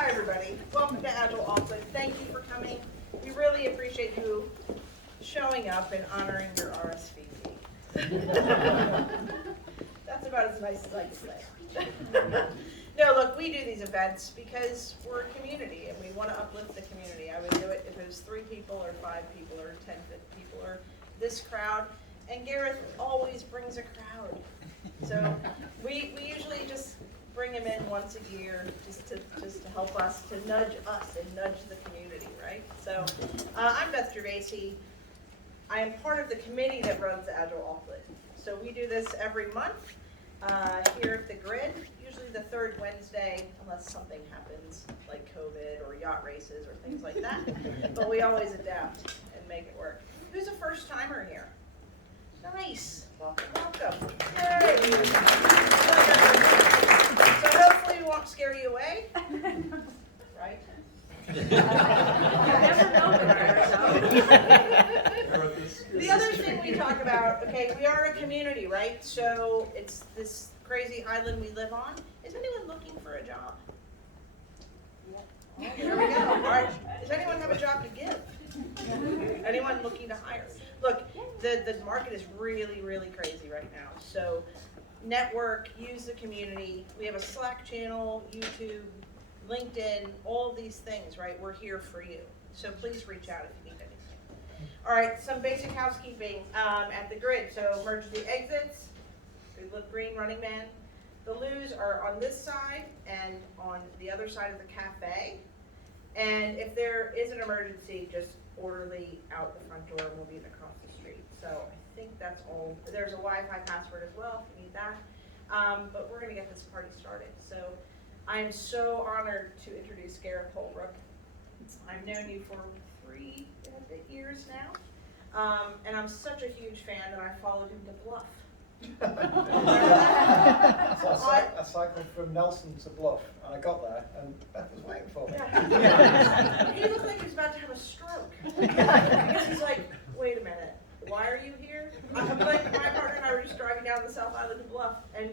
Hi everybody, welcome to Agile Auckland. Thank you for coming. We really appreciate you showing up and honoring your RSVP. That's about as nice as I can say. No, look, we do these events because we're a community and we want to uplift the community. I would do it if it was 3 people or 5 people or 10 people or this crowd. And Gareth always brings a crowd. So we usually just bring him in once a year just to help us, to nudge us and nudge the community, right? So I'm Beth Dravasi. I am part of the committee that runs Agile Auckland. So we do this every month here at the grid, usually the 3rd Wednesday, unless something happens like COVID or yacht races or things like that. But we always adapt and make it work. Who's a first timer here? Nice. Welcome. Yay. So hopefully we won't scare you away. Right? The other thing we talk about, okay, we are a community, right? So it's this crazy island we live on. Is anyone looking for a job? Oh, there we go. All right. Does anyone have a job to give? Anyone looking to hire? Look, the market is really, really crazy right now. So network, use the community. We have a Slack channel, YouTube, LinkedIn, all of these things, right? We're here for you. So please reach out if you need anything. All right, some basic housekeeping at the grid. So emergency exits, good little green running man. The loos are on this side and on the other side of the cafe. And if there is an emergency, just orderly out the front door and we'll be across the street. So I think that's all. There's a Wi-Fi password as well if you need that. But we're going to get this party started. So I am so honored to introduce Gareth Holbrook. I've known you for 3 and a bit years now. And I'm such a huge fan that I followed him to Bluff. So I cycled from Nelson to Bluff, and I got there, and Beth was waiting for me. Yeah. He looked like he was about to have a stroke. Because he's like, wait a minute, why are you here? I'm like, my partner and I were just driving down the South Island of Bluff, and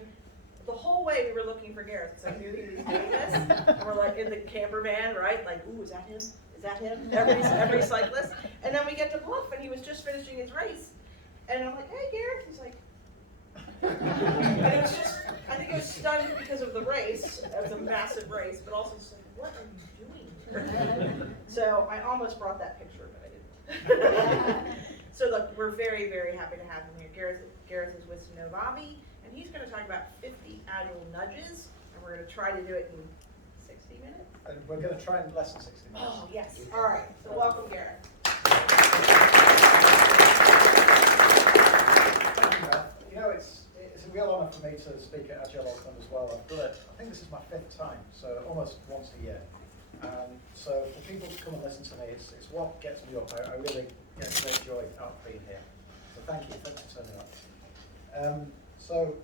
the whole way we were looking for Gareth, because I knew he was doing this, and we're like in the camper van, right? Like, ooh, is that him? Is that him? Every cyclist. And then we get to Bluff, and he was just finishing his race. And I'm like, hey, Gareth. He's like, and it was just, I think I was stunned because of the race. It was a massive race, but also just like, what are you doing? So I almost brought that picture, but I didn't. So look, we're very, very happy to have him here. Gareth is with Novavi, and he's going to talk about 50 Agile nudges, and we're going to try to do it in 60 minutes. And we're going to try in less than 60 minutes. Oh, yes. All right. So welcome, Gareth. Thank you, Beth. You know, it's a real honour for me to speak at Agile Auckland as well. I've done it, I think this is my 5th time, so almost once a year. So for people to come and listen to me, it's what gets me up. I really get great joy out of being here. So thanks for turning up. So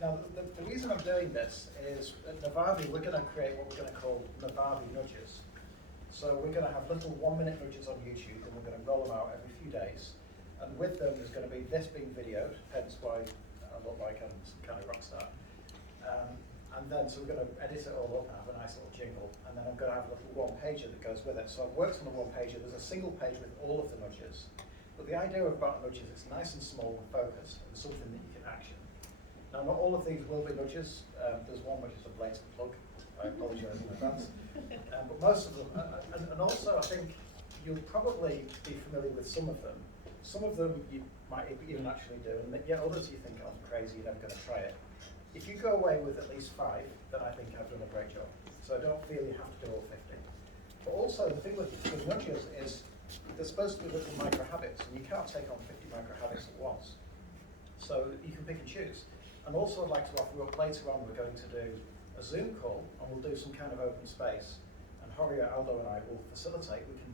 now the reason I'm doing this is at Novavi we're going to create what we're going to call Novavi nudges. So we're going to have little 1-minute nudges on YouTube, and we're going to roll them out every few days. And with them, there's going to be this being videoed, hence why I look like I'm some kind of rock star. And then, so we're going to edit it all up and have a nice little jingle. And then I'm going to have a little 1-pager that goes with it. So I've worked on a 1-pager. There's a single page with all of the nudges. But the idea about nudges is it's nice and small and focused, and something that you can action. Now, not all of these will be nudges. There's one which is a blatant plug. I apologise in advance. But most of them, and also I think you'll probably be familiar with some of them. Some of them you might even actually do, and yet others you think, oh, I'm crazy, you're never going to try it. If you go away with at least 5, then I think I've done a great job. So I don't feel you have to do all 50. But also, the thing with nudges is they're supposed to be little micro habits, and you can't take on 50 micro habits at once. So you can pick and choose. And also I'd like to offer up later on, we're going to do a Zoom call, and we'll do some kind of open space. And Horia, Aldo, and I will facilitate. We can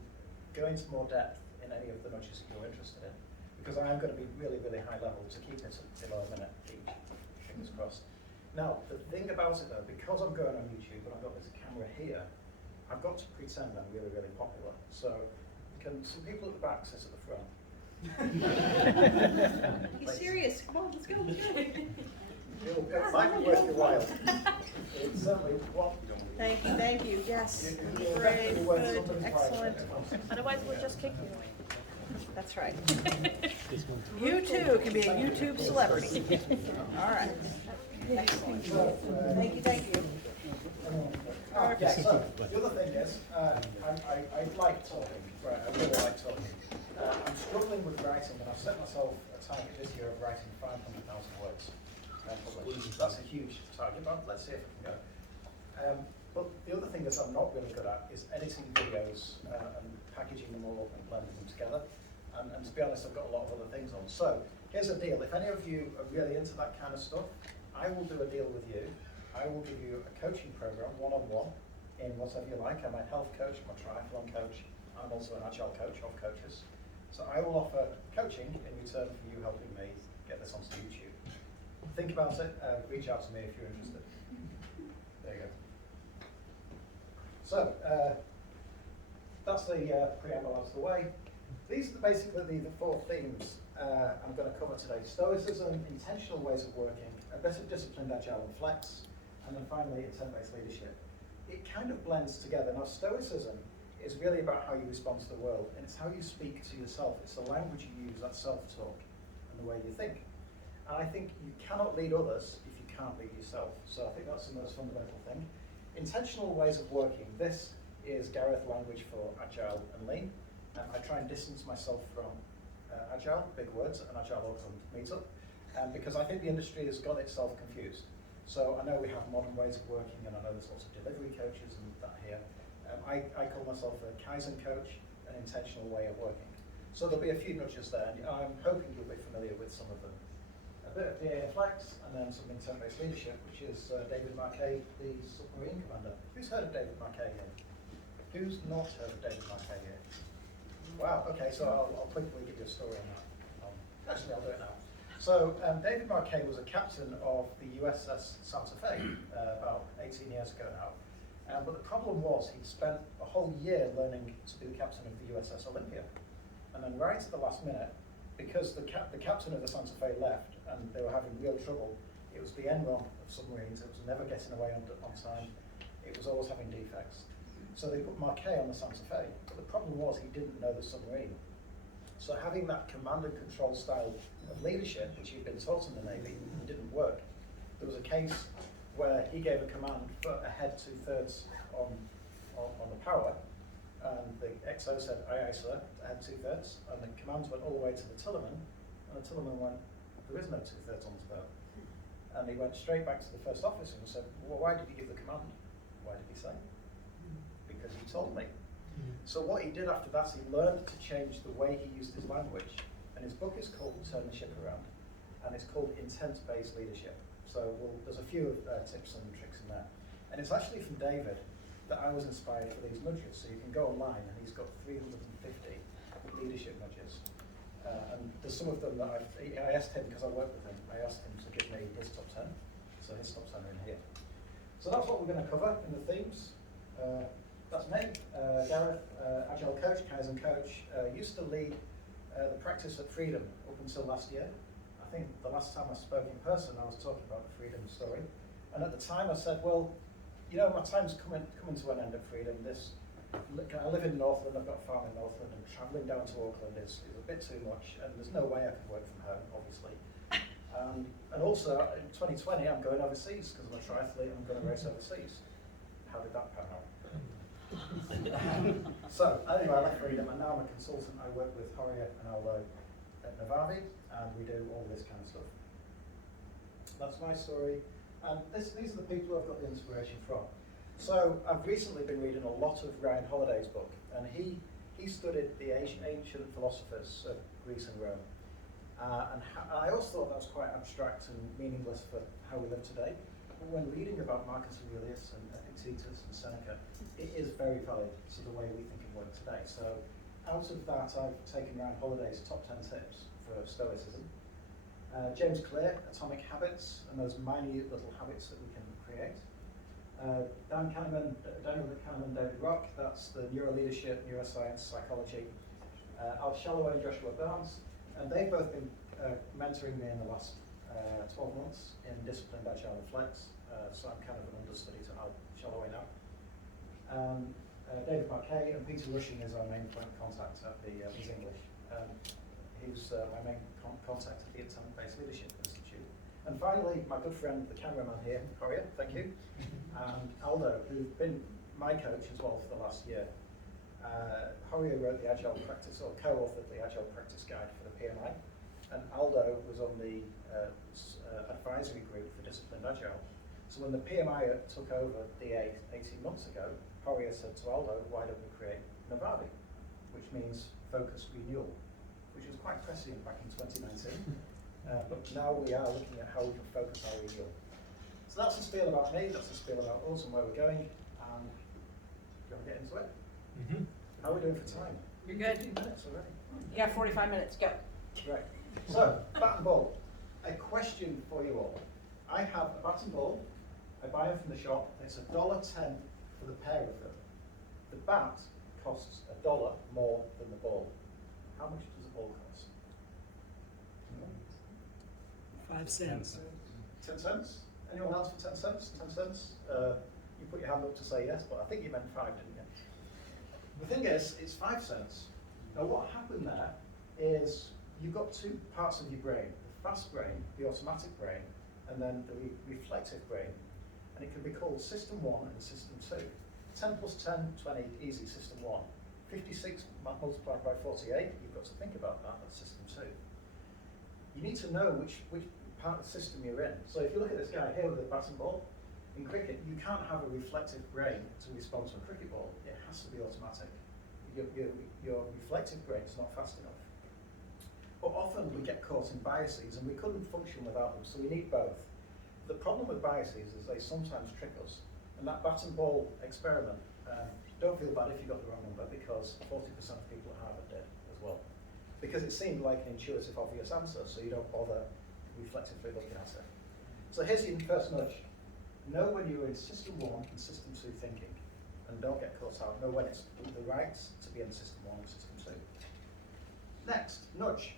go into more depth in any of the nudges that you're interested in. Because I am going to be really, really high level to keep it below a minute each. Fingers crossed. Now, the thing about it though, because I'm going on YouTube and I've got this camera here, I've got to pretend I'm really, really popular. So, can some people at the back sit at the front? He's serious. Come on, let's go. It might be worth your while. It's certainly what. Thank you, yes. You're Great, definitely worth good, somebody's excellent. while. Otherwise, we'll just kick you. That's right. You too can be a YouTube celebrity. All right. Excellent. Thank you. Yeah, so the other thing is, I like talking, right, I really like talking. I'm struggling with writing, and I've set myself a target this year of writing 500,000 words. That's a huge target, but let's see if I can go. But the other thing that I'm not really good at is editing videos and packaging them all and blending them together. And to be honest, I've got a lot of other things on. So here's a deal. If any of you are really into that kind of stuff, I will do a deal with you. I will give you a coaching program, one-on-one, in whatever you like. I'm a health coach, I'm a triathlon coach. I'm also an agile coach of coaches. So I will offer coaching in return for you helping me get this onto YouTube. Think about it, reach out to me if you're interested. There you go. So, that's the preamble out of the way. These are basically the four themes I'm going to cover today. Stoicism, intentional ways of working, a bit of disciplined, agile and flex, and then finally intent-based leadership. It kind of blends together. Now, Stoicism is really about how you respond to the world, and it's how you speak to yourself. It's the language you use, that self-talk, and the way you think. And I think you cannot lead others if you can't lead yourself. So I think that's the most fundamental thing. Intentional ways of working. This is Gareth language for agile and lean. I try and distance myself from agile, big words, an Agile Auckland meetup, because I think the industry has got itself confused. So I know we have modern ways of working, and I know there's lots of delivery coaches and that here. I call myself a Kaizen coach, an intentional way of working. So there'll be a few nudges there, and I'm hoping you'll be familiar with some of them. A bit of DA Flex, and then some intent-based leadership, which is David Marquet, the submarine commander. Who's heard of David Marquet here? Who's not heard of David Marquet here? Wow, okay, so I'll quickly give you a story on that. Actually, I'll do it now. So David Marquet was a captain of the USS Santa Fe about 18 years ago now. But the problem was he'd spent a whole year learning to be the captain of the USS Olympia. And then right at the last minute, because the captain of the Santa Fe left and they were having real trouble, it was the Enron of submarines, it was never getting away on time, it was always having defects. So they put Marquet on the Santa Fe, but the problem was he didn't know the submarine. So having that command and control style of leadership, which he'd been taught in the Navy, didn't work. There was a case where he gave a command for a head 2/3 on the power, and the XO said, aye, aye, sir, head 2/3, and the commands went all the way to the tiller,man, and the tillerman went, there is no 2/3 on this boat. And he went straight back to the first officer and said, well, why did you give the command? Why did he say? Because he told me. So what he did after that, he learned to change the way he used his language, and his book is called Turn the Ship Around, and it's called Intent-Based Leadership. So there's a few tips and tricks in there. And it's actually from David that I was inspired for these nudges. So you can go online, and he's got 350 leadership nudges. And there's some of them that I asked him, because I work with him, I asked him to give me his top 10. So his top 10 are in here. So that's what we're going to cover in the themes. That's me, Gareth, Agile coach, Kaizen coach. Used to lead the practice at Freedom up until last year. I think the last time I spoke in person, I was talking about the Freedom story. And at the time I said, well, you know, my time's coming to an end at Freedom. I live in Northland, I've got a farm in Northland, and travelling down to Auckland is a bit too much, and there's no way I can work from home, obviously. And also, in 2020, I'm going overseas, because I'm a triathlete, and I'm going to race overseas. How did that pan out? So, anyway, I left Freedom, and now I'm a consultant. I work with Harriet and Aldo at Novavi, and we do all this kind of stuff. That's my story. And these are the people I've got the inspiration from. So I've recently been reading a lot of Ryan Holiday's book, and he studied the ancient philosophers of Greece and Rome. And I always thought that was quite abstract and meaningless for how we live today. But when reading about Marcus Aurelius and Epictetus and Seneca, it is very valid to the way we think and work today. So out of that, I've taken Ryan Holiday's top 10 tips for Stoicism. James Clear, Atomic Habits, and those minute little habits that we can create. Daniel Kahneman, David Rock, that's the neuroleadership, neuroscience, psychology. Al Shalloway and Joshua Barnes, and they've both been mentoring me in the last 12 months in Disciplined Agile and Flex, so I'm kind of an understudy to Agile now. David Marquet and Peter Rushing is our main point of contact at he's English. He was my main contact at the Intent-Based Leadership Institute. And finally, my good friend, the cameraman here, Horia, thank you, and Aldo, who've been my coach as well for the last year. Horia wrote the Agile Practice, or co-authored the Agile Practice Guide for the PMI, and Aldo was on the advisory group for Disciplined Agile. So when the PMI took over DA 18 months ago, Horia said to Aldo, why don't we create Novavi, which means Focus Renewal, which was quite prescient back in 2019. But now we are looking at how we can focus our renewal. So that's the spiel about me, that's the spiel about us and where we're going. And do you want to get into it? Mm-hmm. How are we doing for time? You're good. 15 minutes already. You got 45 minutes, go. Right. So, bat and ball. A question for you all. I have a bat and ball. I buy them from the shop. It's $1.10 for the pair of them. The bat costs $1 more than the ball. How much does the ball cost? 5 cents. 10 cents? Anyone else for 10 cents? 10 cents? You put your hand up to say yes, but I think you meant 5, didn't you? The thing is, it's 5 cents. Now what happened there is you've got two parts of your brain, the fast brain, the automatic brain, and then the reflective brain. And it can be called System 1 and System 2. 10 plus 10, 20, easy, System 1. 56 multiplied by 48, you've got to think about that, that's System 2. You need to know which part of the system you're in. So if you look at this guy here with a bat and ball, in cricket, you can't have a reflective brain to respond to a cricket ball. It has to be automatic. Your reflective brain is not fast enough. But often we get caught in biases and we couldn't function without them, so we need both. The problem with biases is they sometimes trick us. And that bat and ball experiment, don't feel bad if you got the wrong number, because 40% of people at Harvard did as well. Because it seemed like an intuitive, obvious answer, so you don't bother reflectively looking at it. So here's your first nudge. Know when you're in System 1 and System 2 thinking, and don't get caught out. Know when it's the right to be in System 1 and System 2. Next, nudge.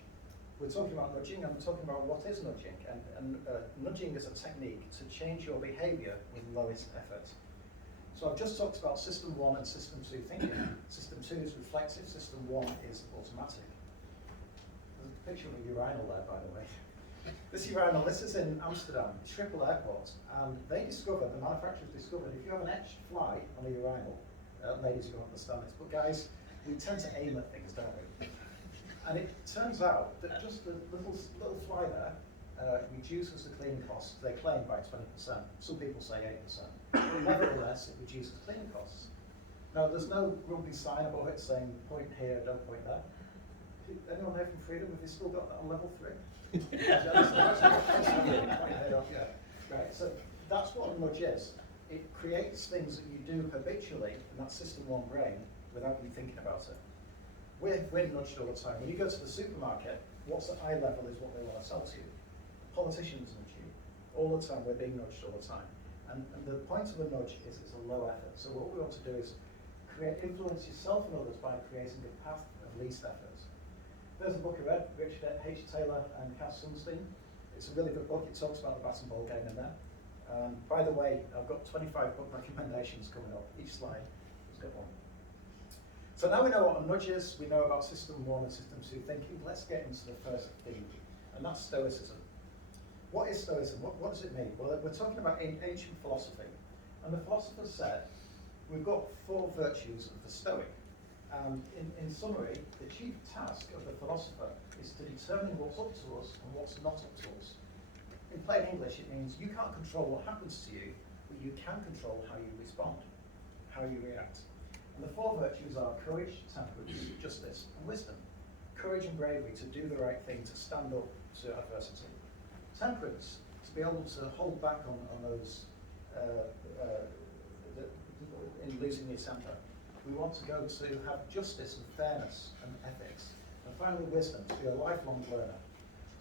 We're talking about nudging, and we're talking about what is nudging. And nudging is a technique to change your behavior with lowest effort. So I've just talked about System 1 and System 2 thinking. System 2 is reflective, System 1 is automatic. There's a picture of a urinal there, by the way. This urinal, this is in Amsterdam, Schiphol Airport, and they discovered, the manufacturers discovered, if you have an etched fly on a urinal, ladies, you won't understand this, but guys, we tend to aim at things, don't we? And it turns out that just the little fly there reduces the cleaning costs, they claim, by 20%. Some people say 8%. But nevertheless, it reduces cleaning costs. Now, there's no grumpy sign above it saying, point here, don't point there. Anyone there from Freedom, have you still got that on level 3? Right, so that's what a nudge is. It creates things that you do habitually in that System 1 brain without you thinking about it. We're nudged all the time. When you go to the supermarket, what's at eye level is what they want to sell to you. Politicians nudge you. All the time, we're being nudged all the time. And the point of a nudge is it's a low effort. So what we want to do is influence yourself and others by creating a path of least effort. There's a book I read, Richard H. Taylor and Cass Sunstein. It's a really good book. It talks about the bat and ball game in there. By the way, I've got 25 book recommendations coming up. Each slide has got one. So now we know what a nudge is. We know about System 1 and System 2 thinking. Let's get into the first theme, and that's Stoicism. What is Stoicism? What does it mean? Well, we're talking about ancient philosophy. And the philosophers said, we've got 4 virtues of the Stoic. In summary, the chief task of the philosopher is to determine what's up to us and what's not up to us. In plain English, it means you can't control what happens to you, but you can control how you respond, how you react. And the 4 virtues are courage, temperance, justice, and wisdom. Courage and bravery to do the right thing, to stand up to adversity. Temperance, to be able to hold back on those in losing your temper. We want to go to have justice and fairness and ethics. And finally, wisdom, to be a lifelong learner.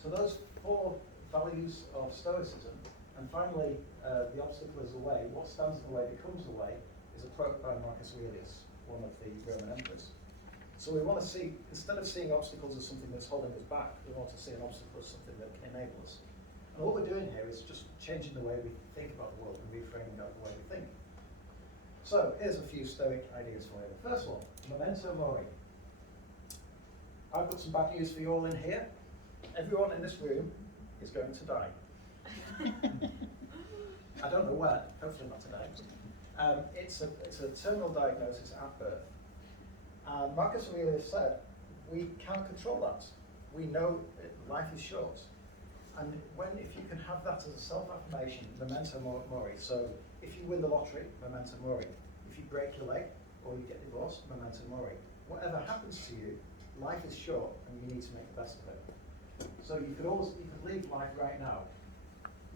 So those 4 values of Stoicism, and finally, the obstacle is the way. What stands in the way becomes the way, is a quote by Marcus Aurelius, one of the Roman emperors. So we want to see, instead of seeing obstacles as something that's holding us back, we want to see an obstacle as something that can enable us. And all we're doing here is just changing the way we think about the world and reframing the way we think. So here's a few Stoic ideas for you. The first one, memento mori. I've got some bad news for you all in here. Everyone in this room is going to die. I don't know when, hopefully not today. It's a terminal diagnosis at birth. And Marcus Aurelius said, we can't control that. We know life is short. And if you can have that as a self-affirmation, memento mori. So if you win the lottery, memento mori. If you break your leg or you get divorced, memento mori. Whatever happens to you, life is short and you need to make the best of it. So you could leave life right now.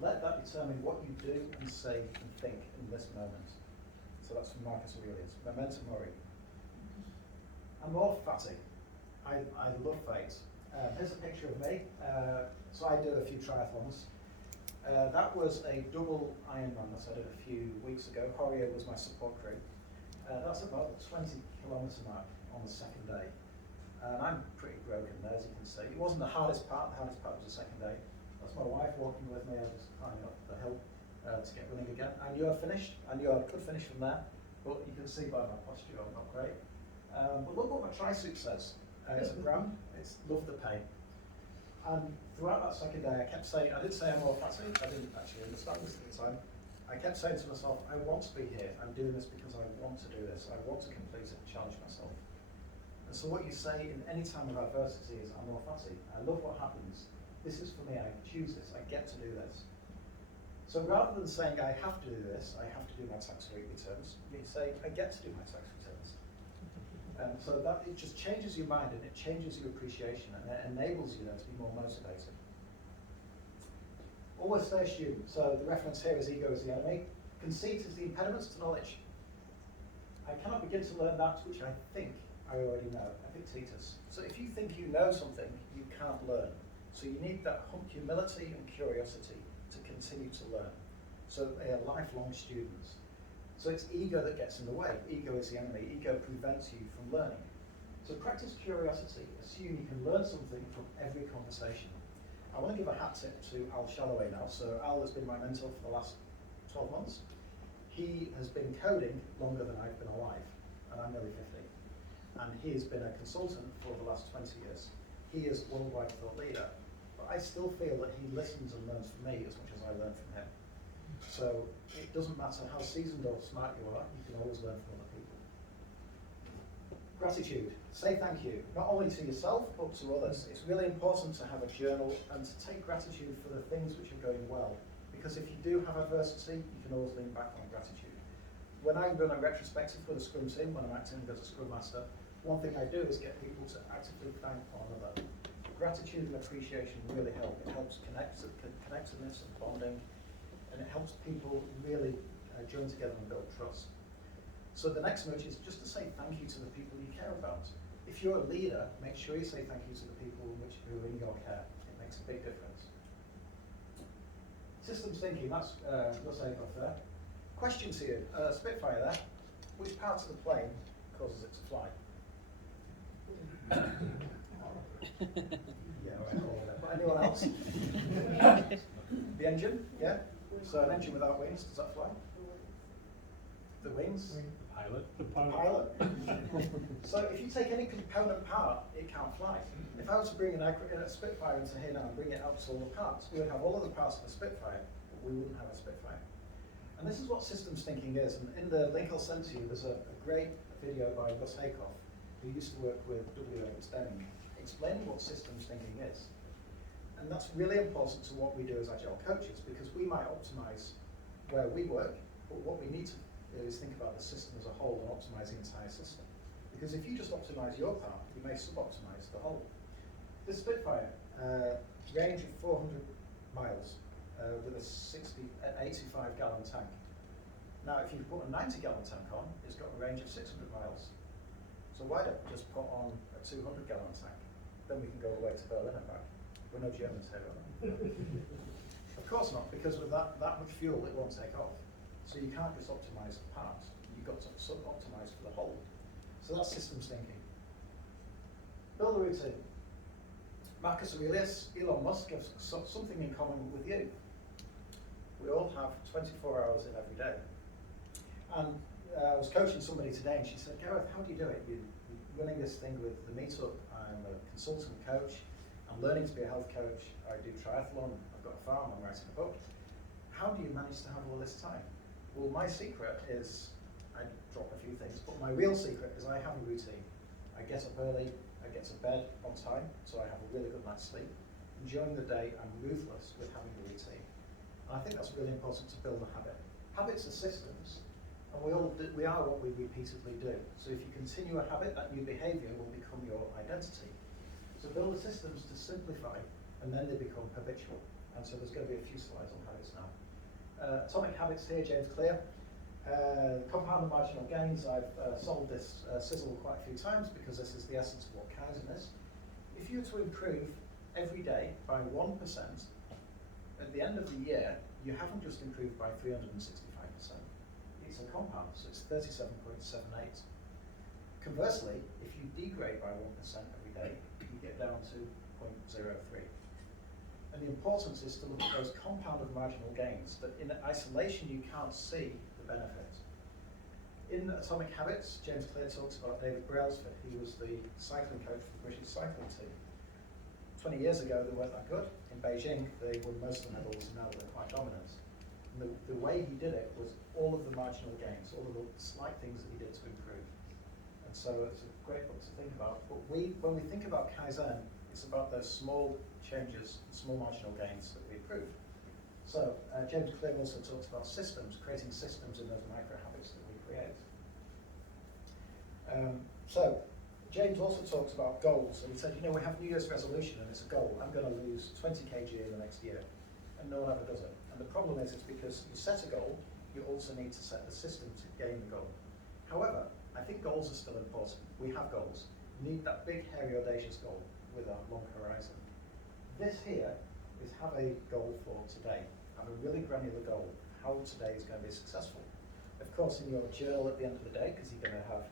Let that determine what you do and say and think in this moment. So that's from Marcus Aurelius. Memento mori. Amor fati. I love fate. Here's a picture of me. So I did a few triathlons. That was a double Ironman that I did a few weeks ago. Horia was my support crew. That's about the 20 kilometre mark on the second day. And I'm pretty broken there, as you can see. It wasn't the hardest part was the second day. That's my wife walking with me. I was climbing up the hill to get running again. I knew I'd finished. I knew I could finish from there, but you can see by my posture I'm not great. But look what my tri-suit says. It's a gram. It's love the pain. And throughout that second day, I kept saying, I did say I'm more fatty. I didn't actually understand this at the time. I kept saying to myself, I want to be here. I'm doing this because I want to do this. I want to complete it and challenge myself. And so what you say in any time of adversity is, I'm more fatty. I love what happens. This is for me. I choose this. I get to do this. So rather than saying, I have to do this, I have to do my tax returns, you say, I get to do my tax returns. So that it just changes your mind and it changes your appreciation and it enables you then to be more motivated. Always stay a student. So the reference here is ego is the enemy. Conceit is the impediment to knowledge. I cannot begin to learn that which I think I already know. Epictetus. So if you think you know something, you can't learn. So you need that humility and curiosity to continue to learn. So they are lifelong students. So it's ego that gets in the way. Ego is the enemy. Ego prevents you from learning. So practice curiosity. Assume you can learn something from every conversation. I want to give a hat tip to Al Shalloway now. So Al has been my mentor for the last 12 months. He has been coding longer than I've been alive, and I'm nearly 50. And he has been a consultant for the last 20 years. He is a worldwide thought leader, but I still feel that he listens and learns from me as much as I learn from him. So it doesn't matter how seasoned or smart you are, you can always learn from other people. Gratitude. Say thank you, not only to yourself, but to others. It's really important to have a journal and to take gratitude for the things which are going well. Because if you do have adversity, you can always lean back on gratitude. When I run a retrospective for the Scrum team, when I'm acting as a Scrum Master, one thing I do is get people to actively thank one another. Gratitude and appreciation really help. It helps connectedness and bonding, and it helps people really join together and build trust. So the next nudge is just to say thank you to the people you care about. If you're a leader, make sure you say thank you to the people who are in your care. It makes a big difference. Systems thinking, that's Russ Aikoff there. Question to you, Spitfire there. Which part of the plane causes it to fly? Yeah, all right, all right. But anyone else? The engine, yeah? So an engine without wings, does that fly? The wings? The pilot. Pilot. So if you take any component part, it can't fly. If I was to bring a Spitfire into here now and bring it out to all the parts, we would have all of the parts of a Spitfire, but we wouldn't have a Spitfire. And this is what systems thinking is. And in the link I'll send to you, there's a great video by Russ Aikoff, who used to work with W. Deming, explaining what systems thinking is. And that's really important to what we do as Agile coaches, because we might optimize where we work, but what we need to do is think about the system as a whole and optimize the entire system. Because if you just optimize your part, you may sub-optimize the whole. This Spitfire, range of 400 miles with a 85 gallon tank. Now, if you put a 90 gallon tank on, it's got a range of 600 miles. So why don't we just put on a 200 gallon tank? Then we can go away to Berlin and back. We're no Germans here, are we? Of course not, because with that much fuel, it won't take off. So you can't just optimize the part. You've got to sub-optimize for the whole. So that's systems thinking. Build a routine. Marcus Aurelius, Elon Musk have something in common with you. We all have 24 hours in every day. And I was coaching somebody today and she said, Gareth, how do you do it? You're running this thing with the meetup. I'm a consultant coach. I'm learning to be a health coach. I do triathlon. I've got a farm. I'm writing a book. How do you manage to have all this time? Well, my secret is, I drop a few things, but my real secret is I have a routine. I get up early, I get to bed on time, so I have a really good night's sleep. And during the day, I'm ruthless with having a routine. And I think that's really important to build a habit. Habits are systems, and we are what we repeatedly do. So if you continue a habit, that new behavior will become your identity. So build the systems to simplify, and then they become habitual. And so there's going to be a few slides on habits now. Atomic Habits here, James Clear. Compound and marginal gains, I've sold this sizzle quite a few times because this is the essence of what Kaizen is. If you were to improve every day by 1%, at the end of the year, you haven't just improved by 365%. It's a compound, so it's 37.78. Conversely, if you degrade by 1% every day, you get down to 0.03. And the importance is to look at those compounded marginal gains that in isolation you can't see the benefit. In Atomic Habits, James Clear talks about David Brailsford. He was the cycling coach for the British cycling team. 20 years ago they weren't that good. In Beijing they won most of the medals and now they're quite dominant. And the way he did it was all of the marginal gains, all of the slight things that he did to improve. And so it's a great book to think about. But when we think about Kaizen, it's about those small changes, small marginal gains that we improve. So James Clear also talks about systems, creating systems in those micro habits that we create. So James also talks about goals. And he said, we have New Year's resolution and it's a goal. I'm going to lose 20 kg in the next year. And no one ever does it. And the problem is it's because you set a goal, you also need to set the system to gain the goal. However, I think goals are still important. We have goals. We need that big, hairy, audacious goal with a long horizon. This here is have a goal for today. Have a really granular goal, how today is going to be successful. Of course, in your journal at the end of the day, because you're going to have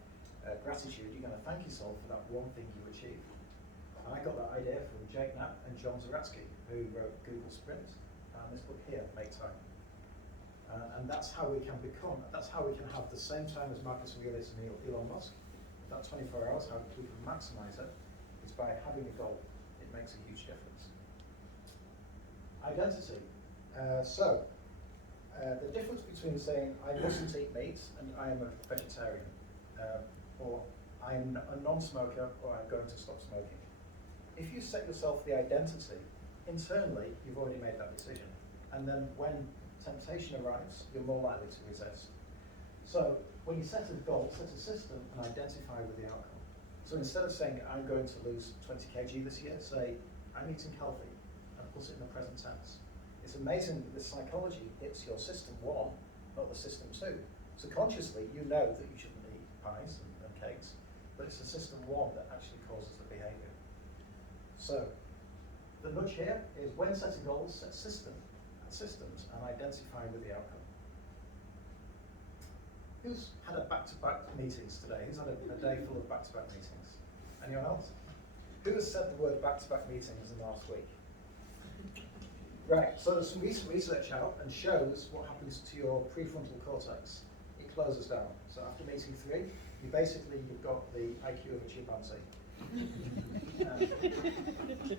gratitude, you're going to thank yourself for that one thing you achieved. And I got that idea from Jake Knapp and John Zaratsky, who wrote Google Sprint, and this book here, Make Time. And that's how we can have the same time as Marcus Aurelius and Elon Musk. That 24 hours, how we can maximize it, is by having a goal. It makes a huge difference. Identity. The difference between saying I mustn't eat meat and I am a vegetarian, or I'm a non-smoker or I'm going to stop smoking. If you set yourself the identity, internally you've already made that decision. And then when temptation arrives, you're more likely to resist. So when you set a goal, set a system and identify with the outcome. So instead of saying I'm going to lose 20 kg this year, say I'm eating healthy and put it in the present tense. It's amazing that this psychology hits your system 1, not the system 2. So consciously you know that you shouldn't eat pies and cakes, but it's the system 1 that actually causes the behaviour. So the nudge here is when setting goals, set systems and identify with the outcome. Who's had a back-to-back meetings today? Who's had a day full of back-to-back meetings? Anyone else? Who has said the word back-to-back meetings in the last week? Right, so there's some recent research out and shows what happens to your prefrontal cortex. It closes down. So after meeting 3, you've got the IQ of a chimpanzee.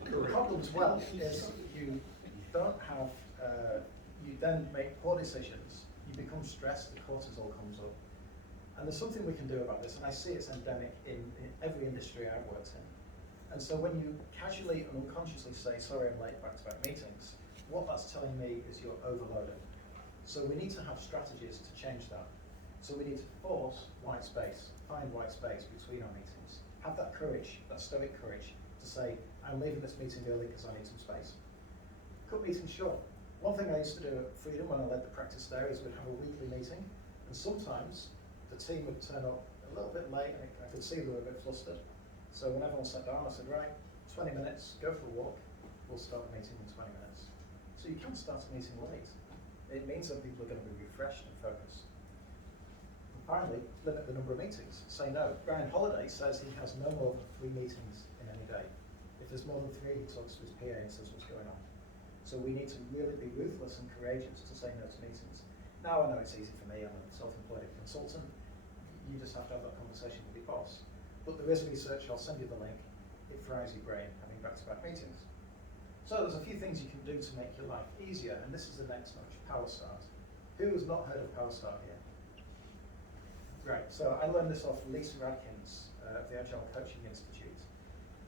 The problem as well is you don't have, you then make poor decisions, you become stressed, the cortisol comes up. And there's something we can do about this, and I see it's endemic in every industry I've worked in. And so when you casually and unconsciously say, sorry, I'm late, back-to-back meetings, what that's telling me is you're overloaded. So we need to have strategies to change that. So we need to force white space, find white space between our meetings. Have that courage, that stoic courage, to say, I'm leaving this meeting early because I need some space. Cut meetings short. One thing I used to do at Freedom when I led the practice there is we'd have a weekly meeting, and sometimes the team would turn up a little bit late, and I could see they were a bit flustered. So when everyone sat down, I said, right, 20 minutes, go for a walk, we'll start the meeting in 20 minutes. So you can't start a meeting late. It means that people are going to be refreshed and focused. And finally, limit the number of meetings. Say no. Brian Holiday says he has no more than 3 meetings in any day. If there's more than three, he talks to his PA and says what's going on. So we need to really be ruthless and courageous to say no to meetings. Now I know it's easy for me, I'm a self-employed consultant. You just have to have that conversation with your boss. But there is research, I'll send you the link. It fries your brain having back-to-back meetings. So there's a few things you can do to make your life easier, and this is the next notch, Power Start. Who has not heard of Power Start here? Right, so I learned this off Lisa Radkins of the Agile Coaching Institute.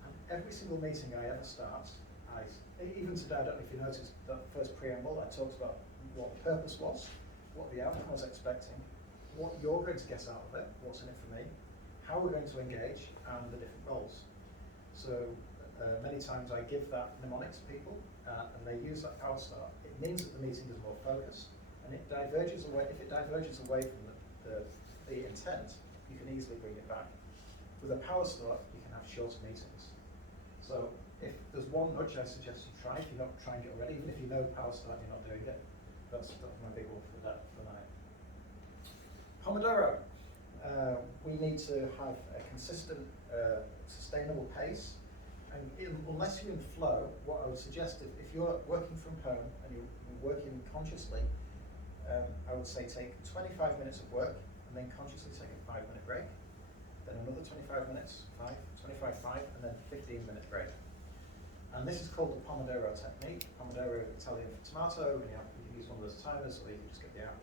And every single meeting I ever start, even today, I don't know if you noticed that first preamble, I talked about what the purpose was, what the outcome I was expecting, what you're going to get out of it, what's in it for me, how we're going to engage, and the different roles. So many times I give that mnemonic to people, and they use that Power Start. It means that the meeting is more focused, and it diverges away. If it diverges away from the intent, you can easily bring it back. With a Power Start, you can have shorter meetings. So if there's one nudge I suggest you try, if you're not trying it already, even if you know Power Start and you're not doing it, that's my big one for that for night. Pomodoro. We need to have a consistent, sustainable pace. And unless you're in flow, what I would suggest if you're working from home and you're working consciously, I would say take 25 minutes of work and then consciously take a 5-minute break. Then another 25 minutes, 25, 5, and then 15-minute break. And this is called the Pomodoro Technique. Pomodoro, Italian for tomato, and you can use one of those timers or you can just get the app.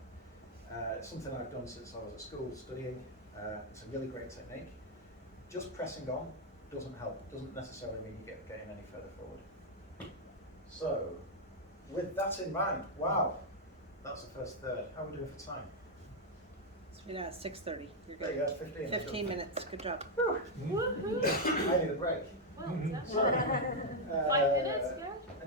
It's something I've done since I was at school studying. It's a really great technique. Just pressing on doesn't help, doesn't necessarily mean you getting any further forward. So, with that in mind, wow, that's the first third. How are we doing for time? So we got 6:30. You're There good. you go, 15. 15 minutes. Good job. I need a break. Well, it's So, 5 minutes, yeah?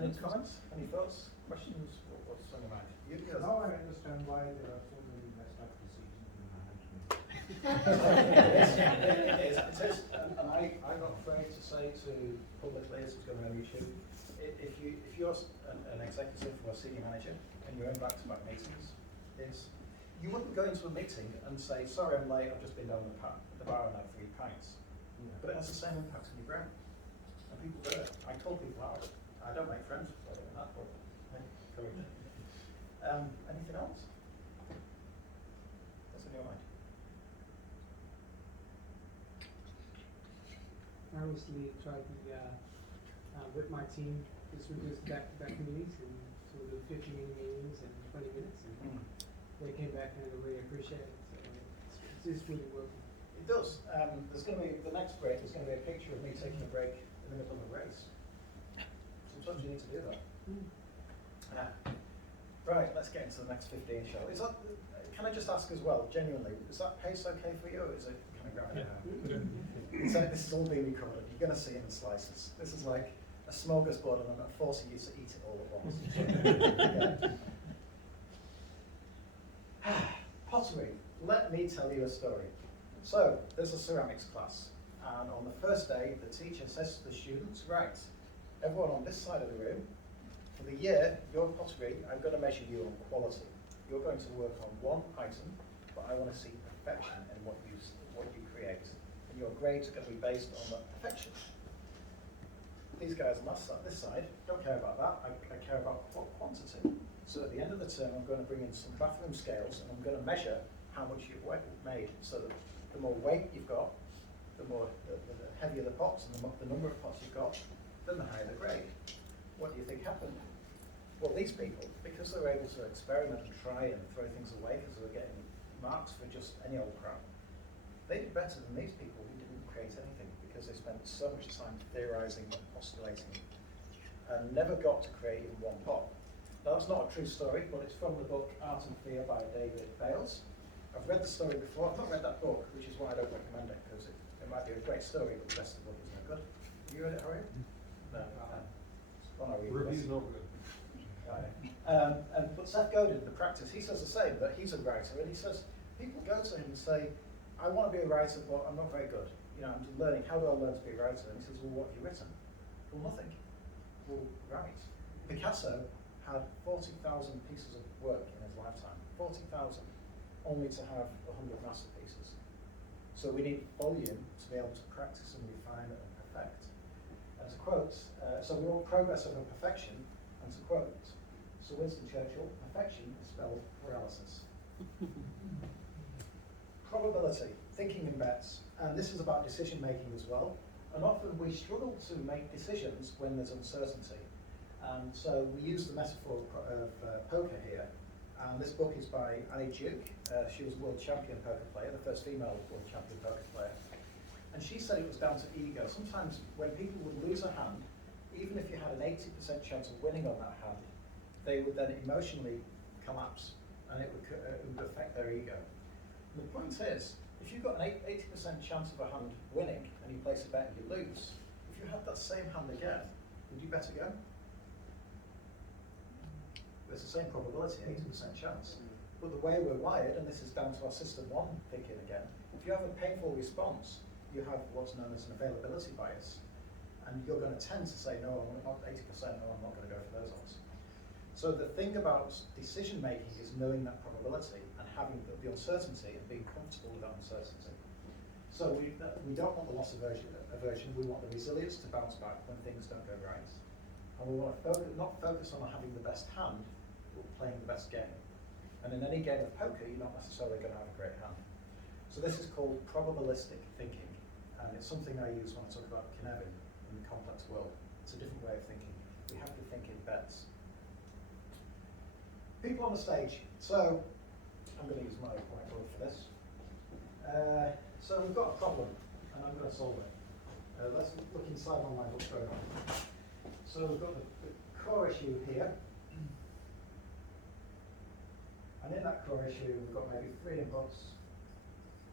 any comments, any thoughts, questions? What's on your mind? You guys? Now I understand why there are so many messed up decisions in management. It is, and I'm not afraid to say to publicly, this is going on YouTube, if you're an executive or a senior manager and you're in back-to-back meetings, you wouldn't go into a meeting and say, sorry I'm late, I've just been down the bar and had 3 pints. But it has the same impact on your brain. And people do it. I call people out. I don't make friends for doing that, but I encourage it. Anything else? What's in your mind? I obviously tried with my team just reduce back-to-back meetings, and so we do 15-minute meetings and 20 minutes, and they came back and they really appreciate it. So it's really working. It does. There's going to be the next break. There's going to be a picture of me taking a break in the middle of a race. Sometimes you need to do that. Right. Let's get into the next 15 show. Is that? Can I just ask as well, genuinely, is that pace okay for you, or is it kind of grabbing it? So this is all being recorded. You're going to see it in slices. This is like a smorgasbord, and I'm not forcing you to eat it all at once. Pottery. Let me tell you a story. So, there's a ceramics class, and on the first day, the teacher says to the students, right, everyone on this side of the room, for the year, your pottery, I'm going to measure you on quality. You're going to work on one item, but I want to see perfection in what you create. And your grades are going to be based on that perfection. These guys on this side don't care about that. I care about quantity. So at the end of the term, I'm going to bring in some bathroom scales, and I'm going to measure how much you've made. So that the more weight you've got, the heavier the pots, and the number of pots you've got, then the higher the grade. What do you think happened? Well, these people, because they were able to experiment and try and throw things away because they were getting marks for just any old crap, they did better than these people who didn't create anything because they spent so much time theorizing and postulating and never got to create in one pot. Now, that's not a true story, but it's from the book Art and Fear by David Bales. I've read the story before. I've not read that book, which is why I don't recommend it, because it might be a great story, but the rest of the book is no good. Have you read it, Harry? No. Well, no, Review's not good. But Seth Godin, the practice, he says the same, that he's a writer, and he says, people go to him and say, I want to be a writer, but I'm not very good. You know, I'm just learning, how do I learn to be a writer? And he says, well, what have you written? Well, nothing. Well, write. Picasso had 40,000 pieces of work in his lifetime, 40,000, only to have 100 masterpieces. So we need volume to be able to practice and refine and perfect. to quote, so we want progress over perfection, and to quote Sir Winston Churchill, perfection is spelled paralysis. Probability, thinking in bets, and this is about decision making as well. And often we struggle to make decisions when there's uncertainty. And so we use the metaphor of poker here. And this book is by Annie Duke. She was a world champion poker player, the first female world champion poker player. And she said it was down to ego. Sometimes when people would lose a hand, even if you had an 80% chance of winning on that hand, they would then emotionally collapse, and it would affect their ego. And the point is, if you've got an 80% chance of a hand winning, and you place a bet and you lose, if you had that same hand again, would you bet again? It's the same probability, 80% chance. But the way we're wired, and this is down to our system one thinking again, if you have a painful response, you have what's known as an availability bias. And you're going to tend to say, no, I'm not 80%, no, I'm not going to go for those odds. So the thing about decision making is knowing that probability and having the uncertainty and being comfortable with that uncertainty. So we don't want the loss aversion, we want the resilience to bounce back when things don't go right. And we want to not focus on having the best hand, but playing the best game. And in any game of poker, you're not necessarily going to have a great hand. So this is called probabilistic thinking. And it's something I use when I talk about Kinevin in the complex world. It's a different way of thinking. We have to think in bets. People on the stage. So I'm going to use my whiteboard for this. So we've got a problem, and I'm going to solve it. Let's look inside on my book program. So we've got the core issue here. And in that core issue, we've got maybe 3 inputs,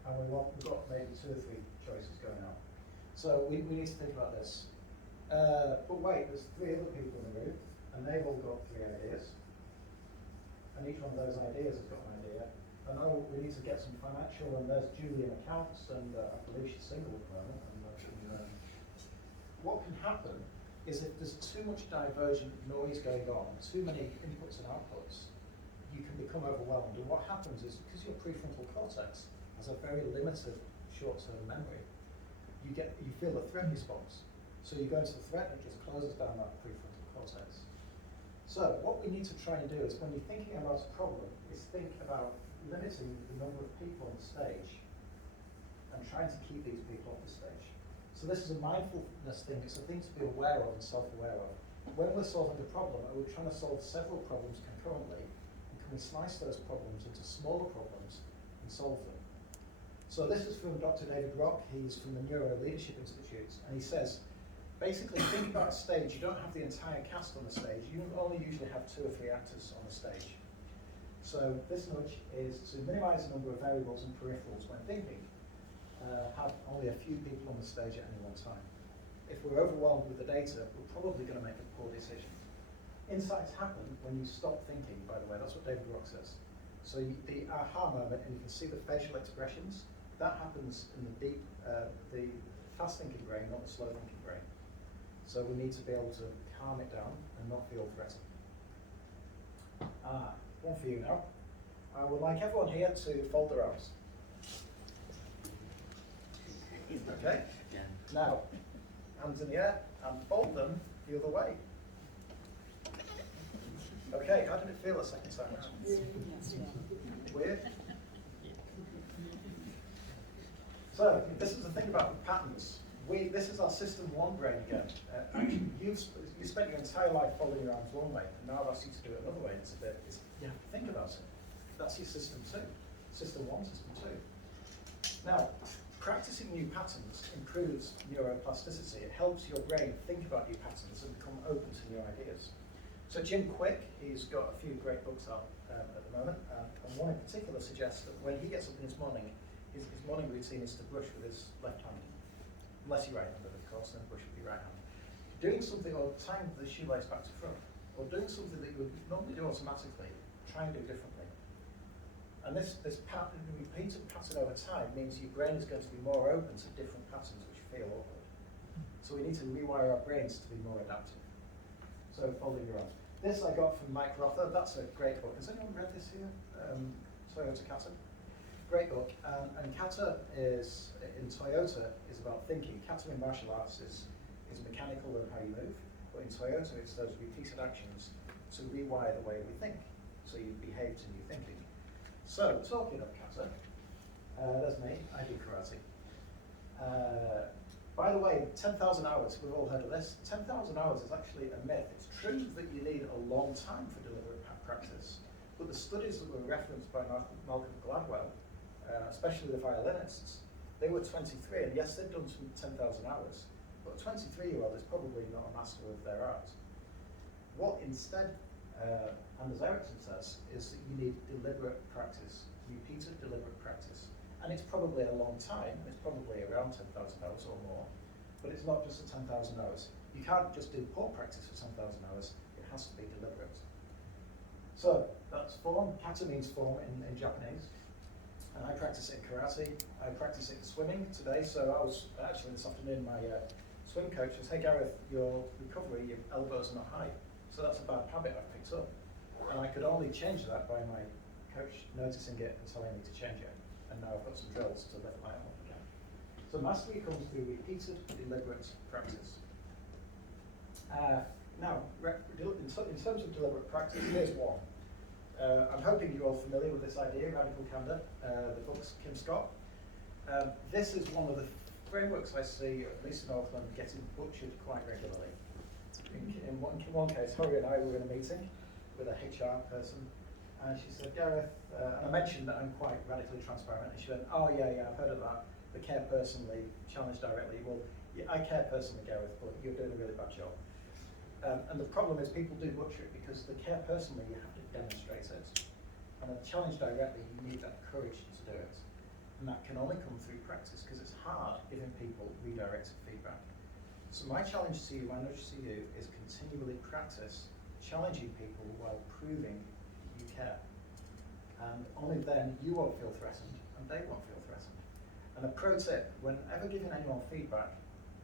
and we've got maybe 2 or 3 choices going on. So we need to think about this. But wait, there's 3 other people in the room, and they've all got 3 ideas. And each one of those ideas has got an idea. And oh, we need to get some financial, and there's Julie in accounts, and I believe she's single at the moment. And what can happen is if there's too much divergent noise going on, too many inputs and outputs, you can become overwhelmed. And what happens is, because your prefrontal cortex has a very limited short-term memory, you feel a threat response. So you go into the threat and it just closes down that prefrontal cortex. So what we need to try and do is, when you're thinking about a problem, is think about limiting the number of people on the stage and trying to keep these people off the stage. So this is a mindfulness thing. It's a thing to be aware of and self-aware of. When we're solving a problem, and we're trying to solve several problems concurrently, and can we slice those problems into smaller problems and solve them? So this is from Dr. David Rock. He's from the Neuro Leadership Institute, and he says, basically, think about a stage. You don't have the entire cast on the stage. You only usually have 2 or 3 actors on the stage. So this nudge is to minimize the number of variables and peripherals when thinking. Have only a few people on the stage at any one time. If we're overwhelmed with the data, we're probably going to make a poor decision. Insights happen when you stop thinking, by the way. That's what David Rock says. So the aha moment, and you can see the facial expressions, that happens in the deep, the fast-thinking brain, not the slow-thinking brain. So we need to be able to calm it down and not feel threatened. One for you now. I would like everyone here to fold their arms. Okay? Now, hands in the air and fold them the other way. Okay, how did it feel the second time? Weird? So, this is the thing about patterns. This is our system one brain again. You spent your entire life folding your arms one way, and now I've asked you to do it another way. You have to think about it. That's your system two. System one, system two. Now, practicing new patterns improves neuroplasticity. It helps your brain think about new patterns and become open to new ideas. So Jim Quick, he's got a few great books out at the moment, and one in particular suggests that when he gets up in his morning, his morning routine is to brush with his left hand. Unless you're right-handed, of course, then brush with your right hand. Doing something, or tying the shoelace back to front, or doing something that you would normally do automatically, try and do differently. And this pattern, repeated pattern over time, means your brain is going to be more open to different patterns which feel awkward. So we need to rewire our brains to be more adaptive. So folding your arms. This I got from Mike Rother. That's a great book. Has anyone read this here? Toyota Kata. Great book. And Kata is, in Toyota, is about thinking. Kata in martial arts is is mechanical and how you move, but in Toyota it's those repeated actions to rewire the way we think, so you behave to new thinking. So, talking of kata, there's me, I do karate. By the way, 10,000 hours, we've all heard of this. 10,000 hours is actually a myth. It's true that you need a long time for deliberate practice, but the studies that were referenced by Malcolm Gladwell, especially the violinists, they were 23, and yes, they'd done some 10,000 hours, but a 23-year-old is probably not a master of their art. What instead, Anders Ericsson says, is that you need deliberate practice, repeated deliberate practice. And it's probably a long time, it's probably around 10,000 hours or more, but it's not just the 10,000 hours. You can't just do poor practice for 10,000 hours, it has to be deliberate. So, that's form. Kata means form in Japanese. And I practice it in karate, I practice it in swimming today, so I was actually this afternoon, my swim coach says, hey Gareth, your recovery, your elbows are not high. So that's a bad habit I've picked up. And I could only change that by my coach noticing it and telling me to change it. And now I've got some drills to lift my arm up again. So mastery comes through repeated, deliberate practice. Now, in terms of deliberate practice, here's one. I'm hoping you're all familiar with this idea, Radical Candor, the book's Kim Scott. This is one of the frameworks I see, at least in Auckland, getting butchered quite regularly. In one case, Hori and I were in a meeting with a HR person, and she said, Gareth, and I mentioned that I'm quite radically transparent, and she went, oh yeah, I've heard of that, the care personally, challenge directly. Well, yeah, I care personally, Gareth, but you're doing a really bad job. And the problem is people do butcher it because the care personally, you have to demonstrate it. And a challenge directly, you need that courage to do it. And that can only come through practice because it's hard giving people redirected feedback. So my challenge to you, my nudge to you, is continually practice challenging people while proving you care. And only then you won't feel threatened and they won't feel threatened. And a pro tip, whenever giving anyone feedback,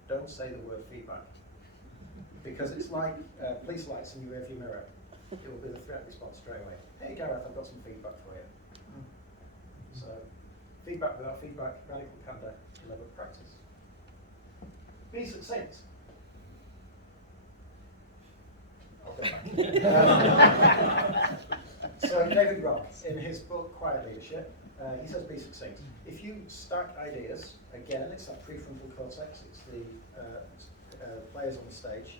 don't say the word feedback. Because it's like police lights in your rearview mirror. It will be the threat response straight away. Hey Gareth, I've got some feedback for you. So, feedback without feedback, radical candor, deliberate practice. Be succinct. I'll go back. So David Roth, in his book Quiet Leadership, he says be succinct. If you stack ideas, again, it's that prefrontal cortex, it's the players on the stage,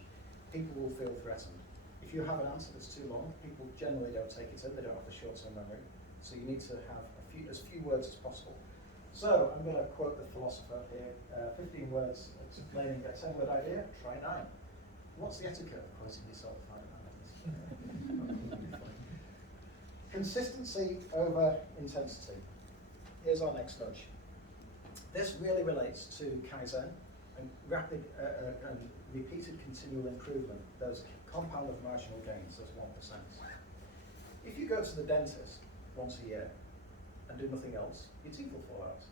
people will feel threatened. If you have an answer that's too long, people generally don't take it in, they don't have the short-term memory. So you need to have as few words as possible. So I'm going to quote the philosopher here, 15 words explaining a 10-word idea, try 9. What's the etiquette of quoting yourself? Consistency over intensity. Here's our next nudge. This really relates to Kaizen and rapid and repeated continual improvement. Those compound of marginal gains, those 1%. If you go to the dentist once a year and do nothing else, your teeth will fall out.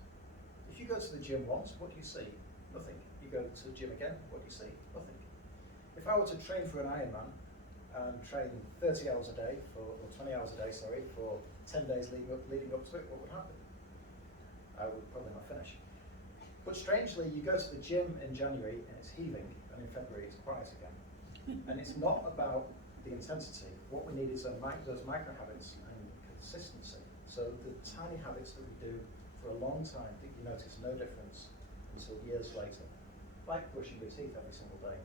If you go to the gym once, what do you see? Nothing. You go to the gym again, what do you see? Nothing. If I were to train for an Ironman and train 30 hours a day, or 20 hours a day, sorry, for 10 days leading up to it, what would happen? I would probably not finish. But strangely, you go to the gym in January and it's heaving, and in February it's quiet again. And it's not about the intensity. What we need is those micro habits and consistency. So the tiny habits that we do for a long time that you notice no difference until years later, like brushing your teeth every single day.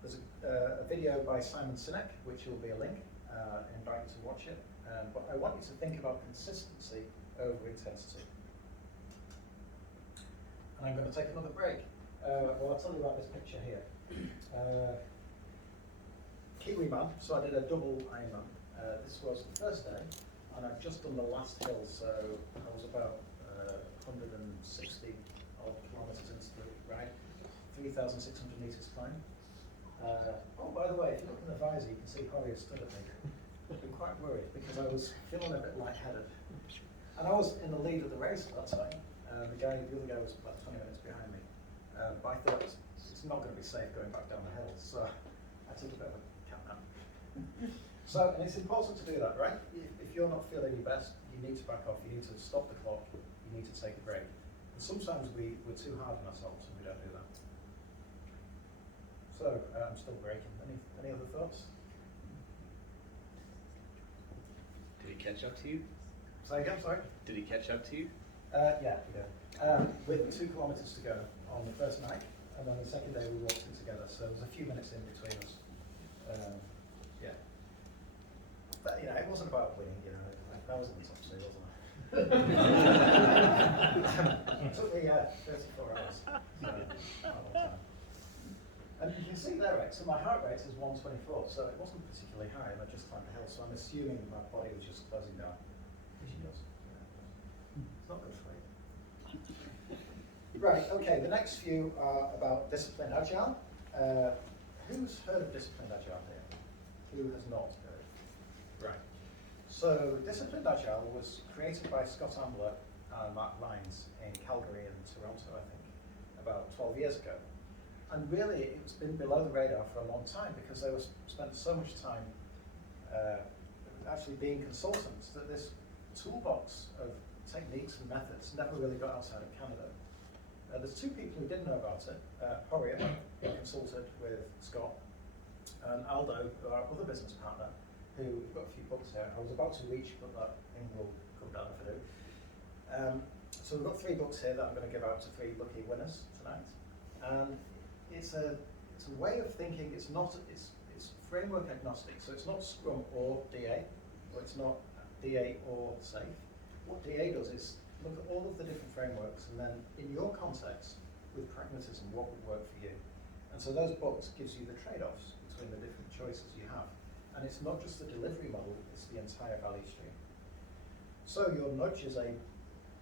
There's a video by Simon Sinek, which will be a link. I invite you to watch it. But I want you to think about consistency over intensity. And I'm going to take another break. Well, I'll tell you about this picture here. Kiwi man, so I did a double Ironman. This was the first day, and I've just done the last hill, so I was about 160 odd kilometres into the ride, 3,600 metres climb. Oh, by the way, if you look in the visor, you can see Holly has stood at me. I've been quite worried because I was feeling a bit lightheaded. And I was in the lead of the race at that time. The other guy was about 20 minutes behind me. But I thought it's not going to be safe going back down the hill, so I took a bit of a cat nap. So, and it's important to do that, right? If you're not feeling your best, you need to back off, you need to stop the clock, you need to take a break. And sometimes we're too hard on ourselves and we don't do that. So, I'm still breaking. Any other thoughts? Did he catch up to you? Say again, sorry? Did he catch up to you? Yeah, we did. With 2 kilometres to go on the first night, and then the second day we walked in together, so there was a few minutes in between us. Yeah. But, you know, it wasn't about winning, you know, I was in the top 2, wasn't I? It took me 34 hours. So, not a long time. And you can see there, right, so my heart rate is 124, so it wasn't particularly high, and I just climbed the hill, so I'm assuming my body was just closing down. Which it does. It's not good for you. Right, okay, the next few are about disciplined agile. Who's heard of disciplined agile here? Who has not heard? Right. So disciplined agile was created by Scott Ambler and Mark Lyons in Calgary and Toronto, I think, about 12 years ago. And really, it's been below the radar for a long time because they spent so much time actually being consultants that this toolbox of techniques and methods never really got outside of Canada. There's 2 people who didn't know about it. Horia, who consulted with Scott, and Aldo, our other business partner, who, we've got a few books here. I was about to reach, but that thing will come down if I do. So we've got 3 books here that I'm going to give out to 3 lucky winners tonight. And it's a way of thinking. It's framework agnostic. So it's not Scrum or DA, or it's not DA or SAFe. What DA does is look at all of the different frameworks, and then in your context, with pragmatism, what would work for you. And so those books gives you the trade-offs between the different choices you have. And it's not just the delivery model, it's the entire value stream. So your nudge is a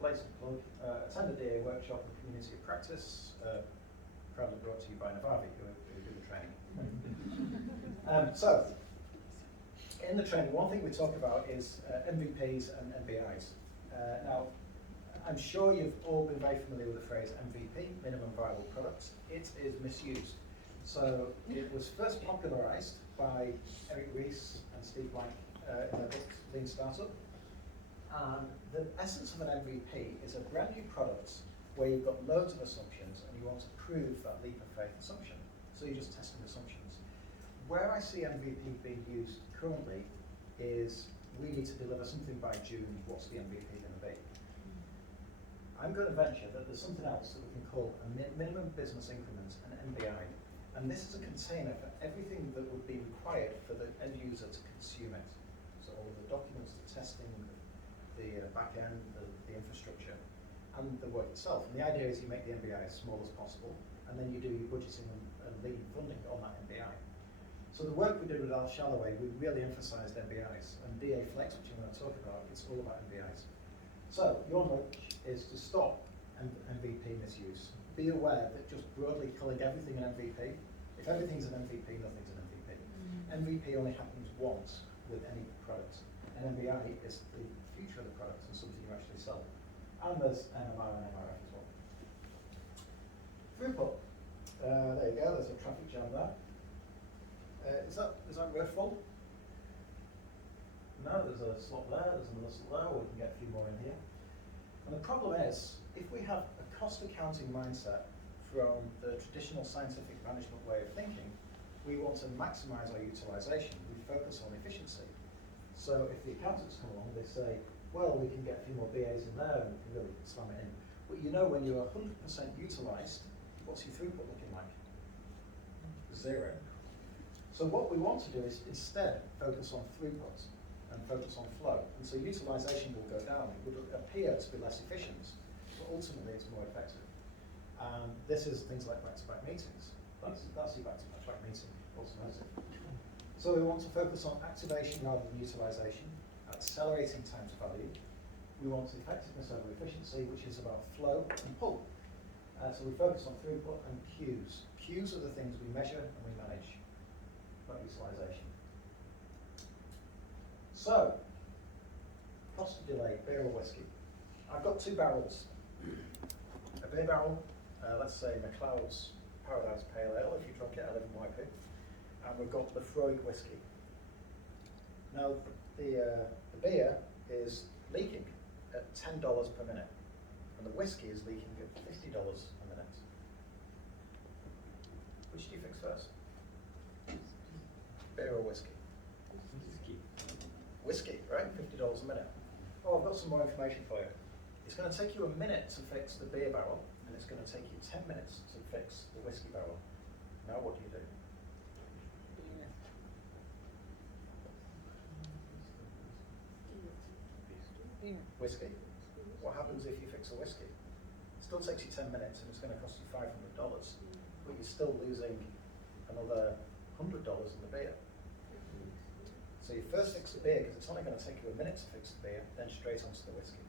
blatant plug. Attend a DA workshop and community of practice, proudly brought to you by Novavi, who do the training. So, in the training, one thing we talk about is MVPs and MBIs. Now, I'm sure you've all been very familiar with the phrase MVP, minimum viable product. It is misused. So it was first popularized by Eric Ries and Steve Blank in their book, Lean Startup. And the essence of an MVP is a brand new product where you've got loads of assumptions and you want to prove that leap of faith assumption. So you're just testing assumptions. Where I see MVP being used currently is we need to deliver something by June. What's the MVP going to be? I'm going to venture that there's something else that we can call a minimum business increment, an MBI. And this is a container for everything that would be required for the end user to consume it. So all of the documents, the testing, the back end, the infrastructure, and the work itself. And the idea is you make the MBI as small as possible, and then you do your budgeting and lean funding on that MBI. So the work we did with Al Shalloway, we really emphasized MBIs, and DA Flex, which I'm going to talk about, it's all about MBIs. So your nudge is to stop MVP misuse. Be aware that just broadly calling everything an MVP, if everything's an MVP, nothing's an MVP. MVP only happens once with any product. An MBI is the future of the product and something you actually sell. And there's NMR and MRF as well. Throughput. There you go, there's a traffic jam there. Is that road full? No, there's a slot there, there's another slot there, we can get a few more in here. And the problem is, if we have a cost accounting mindset from the traditional scientific management way of thinking, we want to maximize our utilization. We focus on efficiency. So if the accountants come along, they say, well, we can get a few more BAs in there and we can really slam it in. But you know, when you're 100% utilized, what's your throughput looking like? 0. So what we want to do is instead focus on throughput and focus on flow. And so utilization will go down. It would appear to be less efficient, but ultimately it's more effective. And this is things like back-to-back meetings. That's your back-to-back meeting, automatic. So we want to focus on activation rather than utilization, accelerating time to value. We want effectiveness over efficiency, which is about flow and pull. So we focus on throughput and queues. Queues are the things we measure and we manage, not utilization. So, cost of delay, beer or whiskey. I've got 2 barrels. A beer barrel, let's say McLeod's Paradise Pale Ale, if you drink it 11 YP. And we've got the Freud whiskey. Now, the beer is leaking at $10 per minute, and the whiskey is leaking at $50 a minute. Which do you fix first? Beer or whiskey? Whiskey, right? $50 a minute. Oh, I've got some more information for you. It's going to take you a minute to fix the beer barrel, and it's going to take you 10 minutes to fix the whiskey barrel. Now what do you do? Whiskey. What happens if you fix a whiskey? It still takes you 10 minutes and it's going to cost you $500, but you're still losing another $100 in the beer. So you first fix the beer because it's only going to take you a minute to fix the beer, then straight onto the whiskey.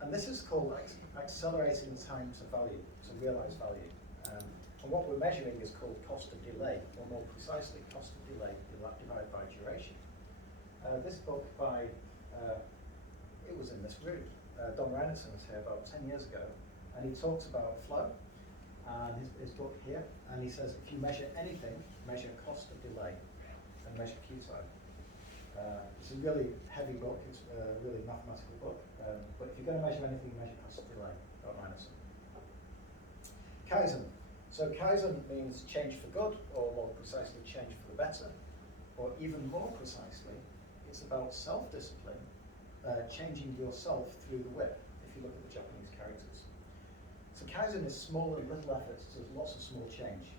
And this is called accelerating time to value, to realize value. And what we're measuring is called cost of delay, or more precisely, cost of delay divided by duration. This book by, it was in this room, Don Reinertsen was here about 10 years ago, and he talks about flow, and his book here, and he says if you measure anything, measure cost of delay, and measure queue time. It's a really heavy book, it's a really mathematical book, but if you're going to measure anything, measure cost of delay, Don Reinertsen. Kaizen. So Kaizen means change for good, or more precisely, change for the better, or even more precisely, it's about self-discipline, changing yourself through the whip, if you look at the Japanese characters. So Kaizen is small and little efforts, so there's lots of small change.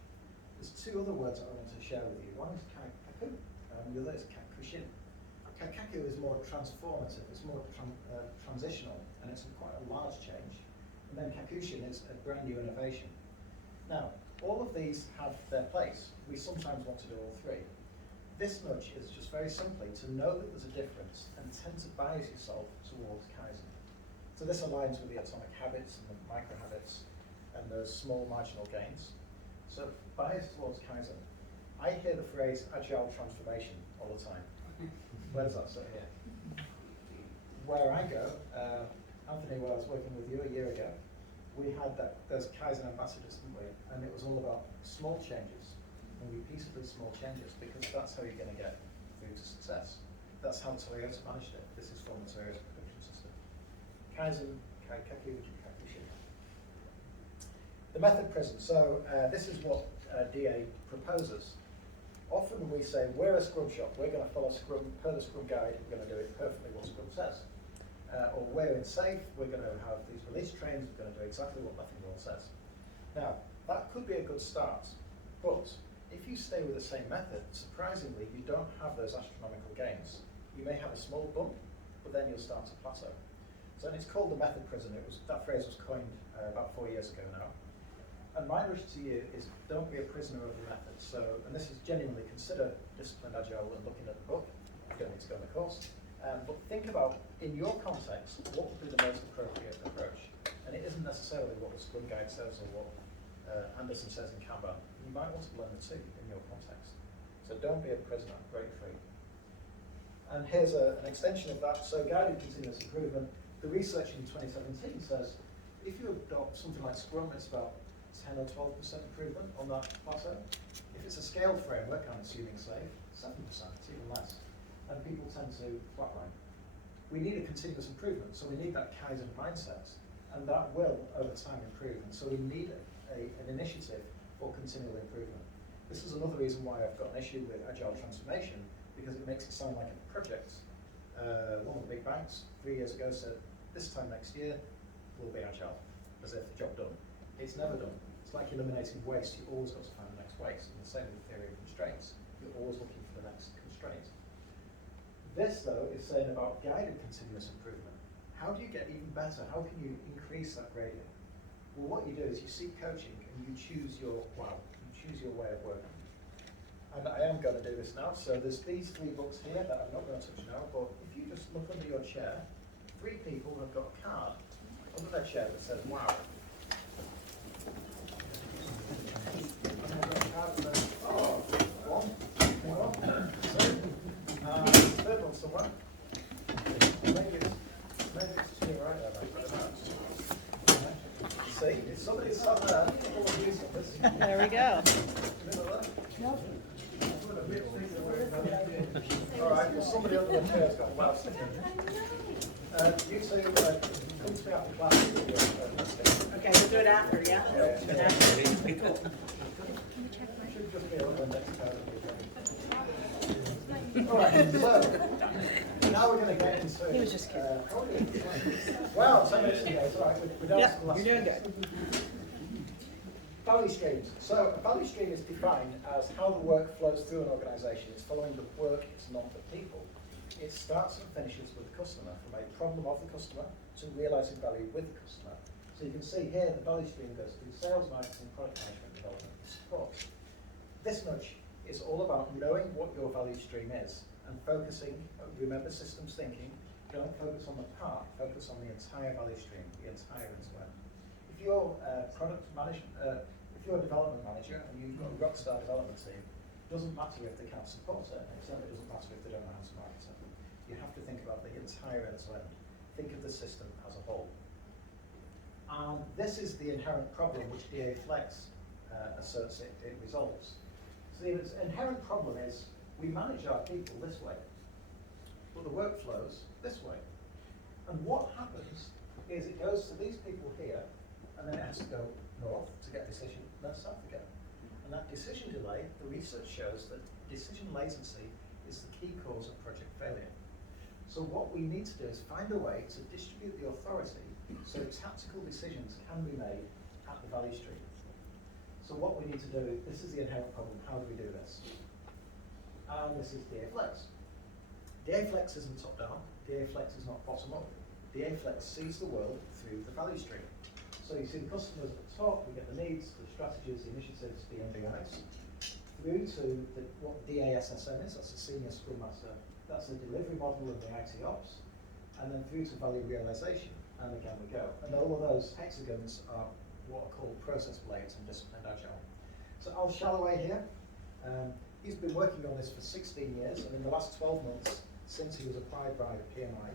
There's two other words I want to share with you. One is kaikaku, and the other is kakushin. Kaikaku is more transformative, it's more transitional, and it's quite a large change. And then kakushin is a brand new innovation. Now, all of these have their place. We sometimes want to do all three. This nudge is just very simply to know that there's a difference and tend to bias yourself towards Kaizen. So this aligns with the atomic habits and the micro habits and those small marginal gains. So bias towards Kaizen. I hear the phrase Agile Transformation all the time. Where does that sit here? Where I go, Anthony, when I was working with you a year ago, we had those Kaizen ambassadors, didn't we? And it was all about small changes, and repeatedly small changes, because that's how you're going to get through to success. That's how Toyota managed it. This is from the Toyota production system. Kaizen, Kaikaku, Kakushin. The method prism. So this is what DA proposes. Often we say, we're a Scrum shop, we're going to follow Scrum, per the Scrum guide, we're going to do it perfectly what Scrum says. Or we're in safe, we're going to have these release trains, we're going to do exactly what Lethinwall says. Now, that could be a good start, but if you stay with the same method, surprisingly, you don't have those astronomical gains. You may have a small bump, but then you'll start to plateau. So, and it's called the method prism. That phrase was coined about 4 years ago now. And my wish to you is don't be a prisoner of the method. So, and this is genuinely, consider disciplined agile when looking at the book. You don't need to go on the course. But think about, in your context, what would be the most appropriate approach? And it isn't necessarily what the Scrum Guide says or what Anderson says in Kanban. You might want to blend the two in your context. So don't be a prisoner, break free. And here's an extension of that. So guided continuous improvement. The research in 2017 says if you adopt something like Scrum, it's about 10 or 12% improvement on that plateau. If it's a scaled framework, I'm assuming safe, 7%, it's even less. And people tend to flatline. We need a continuous improvement, so we need that Kaizen mindset, and that will, over time, improve. And so we need an initiative for continual improvement. This is another reason why I've got an issue with Agile Transformation, because it makes it sound like a project. One of the big banks 3 years ago said, this time next year, we'll be Agile, as if the job done. It's never done. It's like eliminating waste. You've always got to find the next waste. And the same with the theory of constraints. You're always looking for the next constraint. This, though, is saying about guided continuous improvement. How do you get even better? How can you increase that gradient? Well, what you do is you seek coaching and you choose your way of working. And I am going to do this now. So there's these 3 books here that I'm not going to touch now, but if you just look under your chair, 3 people have got a card under their chair that says, wow. Oh, 1, 2, the third one somewhere. Maybe it's to your right there, mate. I don't know. See, if somebody's sat there, There we go. All right, well, somebody under the chair's got wow sticker. You two, come to me after class. Okay, we'll do it after, yeah? Yeah. After. Should just be a little next time. All right, so now we're going to get into. He was just kidding. How are we doing? Well, 10 minutes ago, it's all right. We're down to the last. You're doing good. Value streams. So a value stream is defined as how the work flows through an organisation. It's following the work, it's not the people. It starts and finishes with the customer, from a problem of the customer to realising value with the customer. So you can see here the value stream goes through sales, marketing, product management, development, and support. This nudge is all about knowing what your value stream is and focusing, remember systems thinking, don't focus on the part, focus on the entire value stream, the entire end-to-end. If you're product management, if you're a development manager and you've got a rockstar development team, it doesn't matter if they can't support it, it certainly doesn't matter if they don't know how to market it. You have to think about the entire end-to-end. Think of the system as a whole. And this is the inherent problem which DA Flex asserts it resolves. So the inherent problem is we manage our people this way, but the work flows this way. And what happens is it goes to these people here, and then it has to go north to get a decision, then south again. And that decision delay, the research shows that decision latency is the key cause of project failure. So what we need to do is find a way to distribute the authority so tactical decisions can be made at the value stream. So what we need to do, this is the inherent problem, how do we do this? And this is DA Flex. DA Flex isn't top down, DA Flex is not bottom up. DA Flex sees the world through the value stream. So you see the customers at the top, we get the needs, the strategies, the initiatives, the MBIs, through to what DASSM is, that's the Senior Scrum Master, that's the delivery model of the IT Ops, and then through to value realization, and again we go. And all of those hexagons are what are called process blades in disciplined Agile. So Al Shalloway here, he's been working on this for 16 years, and in the last 12 months, since he was acquired by PMI,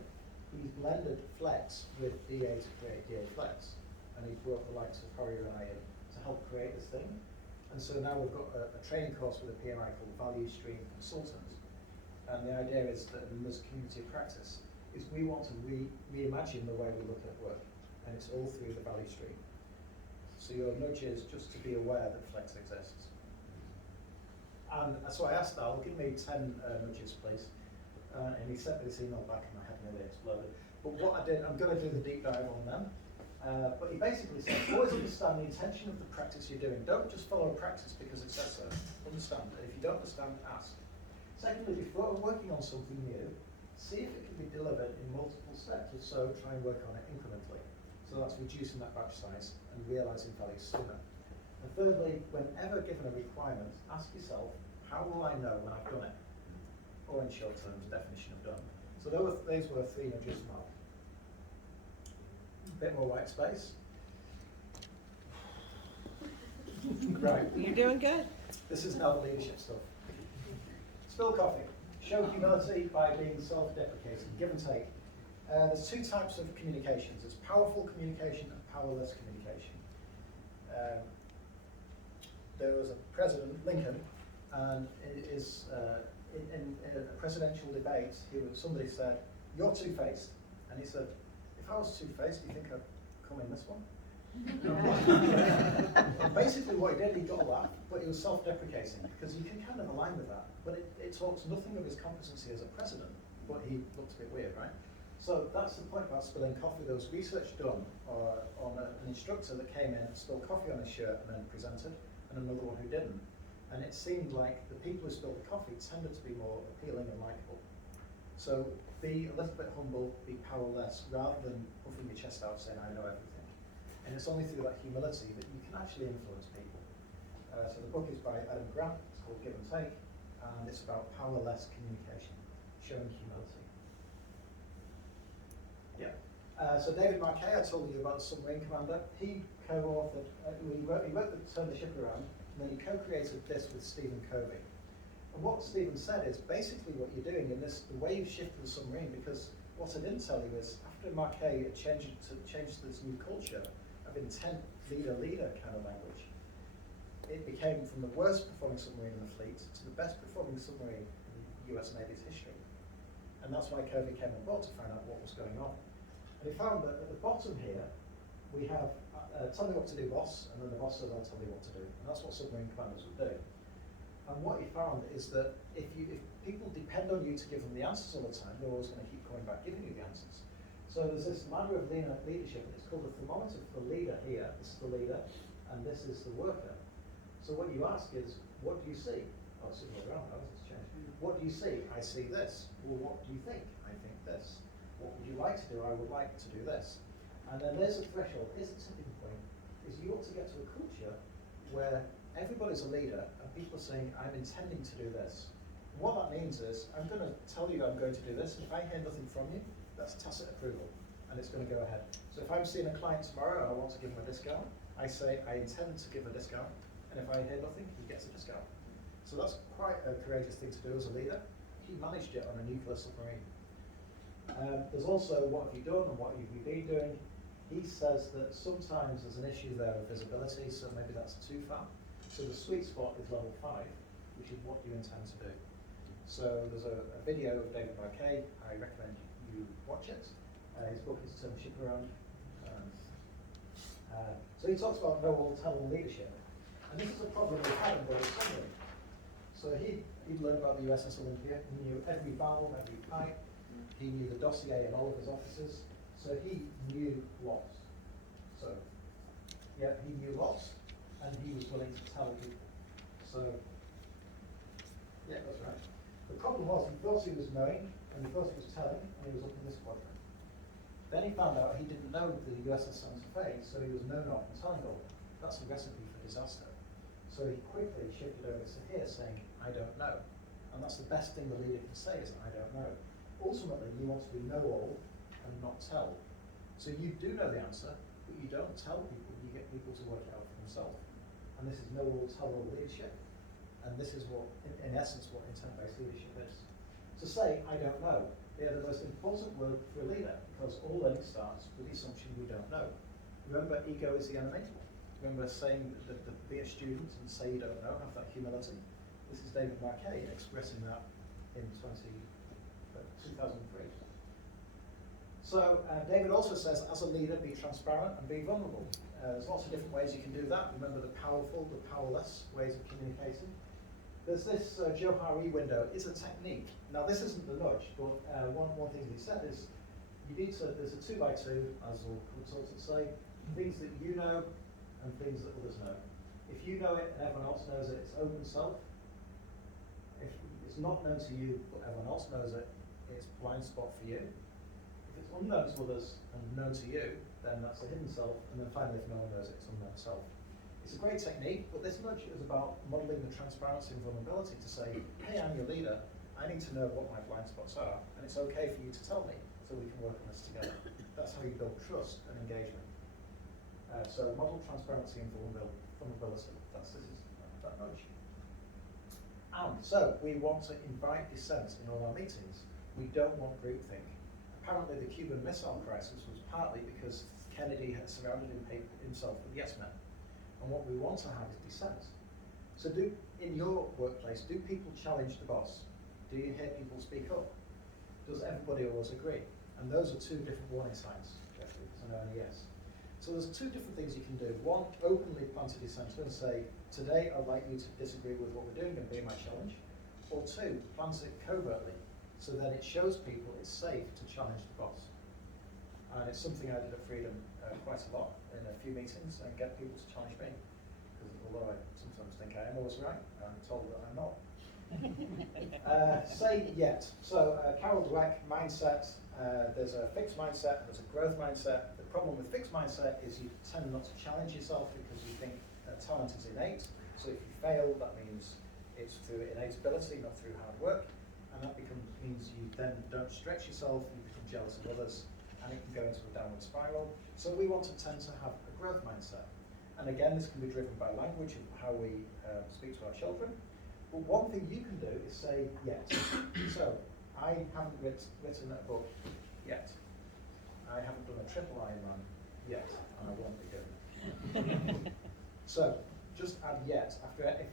he's blended Flex with DA to create DA Flex. And he brought the likes of Corey and I in to help create this thing. And so now we've got a training course with a PMI called Value Stream Consultant. And the idea is that in this community of practice, is we want to reimagine the way we look at work. And it's all through the value stream. So your nudge is just to be aware that Flex exists. And so I asked Al, give me 10 nudges, please. And he sent me this email back and my head nearly exploded. But what I did, I'm going to do the deep dive on them. But he basically said, always understand the intention of the practice you're doing. Don't just follow a practice because it says so. Understand it. If you don't understand, ask. Secondly, before working on something new, see if it can be delivered in multiple steps, or so try and work on it incrementally. So that's reducing that batch size and realizing value sooner. And thirdly, whenever given a requirement, ask yourself, how will I know when I've done it? Or in short terms, definition of done. So those were 3 nudges, Mark. Bit more white space. Right. You're doing good. This is now the leadership stuff. Spill coffee. Show humility by being self-deprecating. Give and take. There's 2 types of communications. There's powerful communication and powerless communication. There was a President, Lincoln, and it is in a presidential debate, somebody said, "You're two-faced," and he said, "If I was two-faced, do you think I'd come in this one?" Basically what he did, he got a laugh, but he was self-deprecating, because you can kind of align with that. But it talks nothing of his competency as a president, but he looked a bit weird, right? So that's the point about spilling coffee. There was research done on an instructor that came in, spilled coffee on his shirt and then presented, and another one who didn't. And it seemed like the people who spilled the coffee tended to be more appealing and likable. So be a little bit humble, be powerless, rather than puffing your chest out saying, "I know everything." And it's only through that humility that you can actually influence people. So the book is by Adam Grant, it's called Give and Take, and it's about powerless communication, showing humility. Yeah. So David Marquet, I told you about the submarine commander. He co-authored, he wrote the Turn the Ship Around, and then he co-created this with Stephen Covey. And what Stephen said is basically what you're doing in this, the way you shift the submarine, because what I didn't tell you is after Marquet changed to this new culture of intent, leader kind of language, it became from the worst performing submarine in the fleet to the best performing submarine in the US Navy's history. And that's why Covey came on board to find out what was going on. And he found that at the bottom here, we have tell me what to do, boss, and then the boss says, "I'll tell you what to do." And that's what submarine commanders would do. And what he found is that if people depend on you to give them the answers all the time, they're always going to keep coming back giving you the answers. So there's this ladder of leadership, and it's called the thermometer for the leader here. This is the leader, and this is the worker. So what you ask is, what do you see? Oh, it's the other way around, how does this change? What do you see? I see this. Well, what do you think? I think this. What would you like to do? I would like to do this. And then there's a threshold, here's the tipping point, is you ought to get to a culture where everybody's a leader and people are saying, I'm intending to do this. And what that means is, I'm going to tell you I'm going to do this, and if I hear nothing from you, that's tacit approval, and it's going to go ahead. So if I'm seeing a client tomorrow and I want to give him a discount, I say I intend to give a discount, and if I hear nothing, he gets a discount. So that's quite a courageous thing to do as a leader. He managed it on a nuclear submarine. There's also what have you done and what have you been doing. He says that sometimes there's an issue there of visibility, so maybe that's too far. So the sweet spot is level 5, which is what you intend to do. So there's a video of David Marquet. I recommend you watch it. His book is Turn Ship Around. So he talks about no all tell leadership. And this is a problem we had in Boris Summary. So he'd learned about the USS Olympia. He knew every valve, every pipe. He knew the dossier in all of his offices. So he knew lots. So, yeah, he knew lots, and he was willing to tell people. So, yeah, that's right. The problem was, he thought he was knowing, and he thought he was telling, and he was up in this quadrant. Then he found out he didn't know the USS Santa Fe, so he was no not and telling all. That's a recipe for disaster. So he quickly shifted over to here, saying, I don't know. And that's the best thing the leader can say is, I don't know. Ultimately, you want to be know-all and not tell. So you do know the answer, but you don't tell people, you get people to work it out for themselves. And this is know-all, tell-all leadership. And this is what, in essence, what intent-based leadership is. To say, I don't know, they are the most important word for a leader, because all learning starts with the assumption we don't know. Remember, ego is the enemy. Remember saying that be a student and say you don't know, have that humility. This is David Marquet expressing that in 2003. So David also says, as a leader, be transparent and be vulnerable. There's lots of different ways you can do that. Remember the powerful, the powerless ways of communicating. There's this Johari window. It's a technique. Now this isn't the nudge, but one thing he said is, you need to, there's a 2x2, as all consultants say, things that you know and things that others know. If you know it and everyone else knows it, it's open self. If it's not known to you, but everyone else knows it, it's blind spot for you. If it's unknown to others and known to you, then that's a hidden self. And then finally, if no one knows it, it's unknown self. It's a great technique, but this nudge is about modeling the transparency and vulnerability to say, hey, I'm your leader. I need to know what my blind spots are, and it's okay for you to tell me, so we can work on this together. That's how you build trust and engagement. So model transparency and vulnerability. This is that nudge. And so we want to invite dissent in all our meetings. We don't want groupthink. Apparently the Cuban Missile Crisis was partly because Kennedy had surrounded himself with yes men. And what we want to have is dissent. So in your workplace, do people challenge the boss? Do you hear people speak up? Does everybody always agree? And those are two different warning signs, Jeffrey, because I know only yes. So there's two different things you can do. One, openly plant a dissenter and say, today I'd like you to disagree with what we're doing and be my challenge. Or two, plant it covertly, so that it shows people it's safe to challenge the boss. And it's something I did at Freedom quite a lot in a few meetings and get people to challenge me. Because although I sometimes think I am always right, I'm told that I'm not. Say yet. So Carol Dweck, mindset. There's a fixed mindset and there's a growth mindset. The problem with fixed mindset is you tend not to challenge yourself because you think talent is innate. So if you fail, that means it's through innate ability, not through hard work. And that means you then don't stretch yourself, you become jealous of others, and it can go into a downward spiral. So we want to tend to have a growth mindset. And again, this can be driven by language and how we speak to our children. But one thing you can do is say yet. So I haven't written a book yet. I haven't done a triple Ironman yet, and I won't be doing it. So just add yet.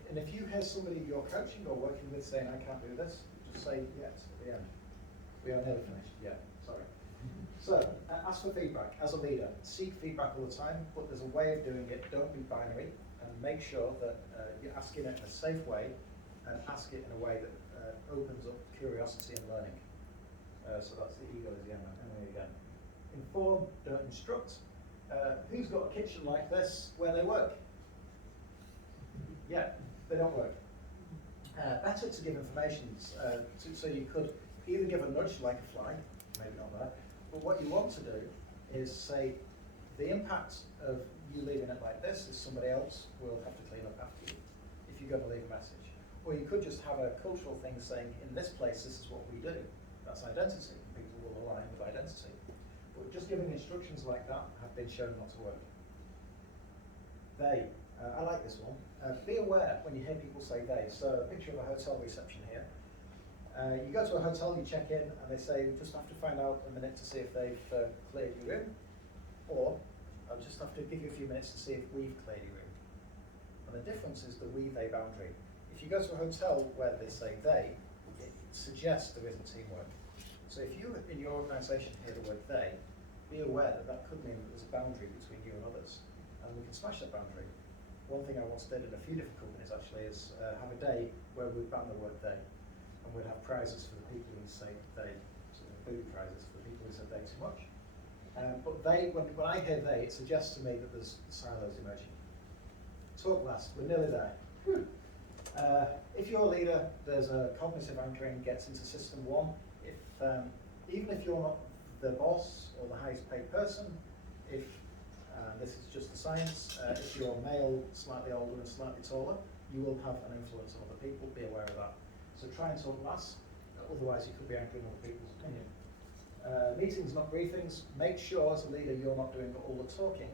And if you hear somebody you're coaching or working with saying, I can't do this, just say yet at the end. We are nearly finished. Yeah, sorry. So ask for feedback. As a leader, seek feedback all the time, but there's a way of doing it. Don't be binary, and make sure that you're asking it in a safe way and ask it in a way that opens up curiosity and learning. So that's the ego is the enemy again. Inform, don't instruct. Who's got a kitchen like this where they work? Yeah, they don't work. Better to give information, so you could either give a nudge like a fly, maybe not that, but what you want to do is say the impact of you leaving it like this is somebody else will have to clean up after you if you're going to leave a message. Or you could just have a cultural thing saying, in this place, this is what we do. That's identity. People will align with identity. But just giving instructions like that have been shown not to work. They. I like this one. Be aware when you hear people say they. So a picture of a hotel reception here. You go to a hotel, you check in, and they say, just have to find out a minute to see if they've cleared your room. Or, I'll just have to give you a few minutes to see if we've cleared your room. And the difference is the we-they boundary. If you go to a hotel where they say they, it suggests there isn't teamwork. So if you, in your organisation, hear the word they, be aware that that could mean that there's a boundary between you and others. And we can smash that boundary. One thing I once did in a few different companies actually is have a day where we'd ban the word they, and we'd have prizes for the people who say they, so food prizes for the people who said they too much. But they, when I hear they, it suggests to me that there's silos emerging. Talk last, we're nearly there. If you're a leader, there's a cognitive anchoring gets into system 1. If even if you're not the boss or the highest paid person, if this is just the science. If you're male, slightly older and slightly taller, you will have an influence on other people. Be aware of that. So try and talk less, otherwise you could be anchoring other people's opinion. Meetings, not briefings. Make sure as a leader you're not doing all the talking.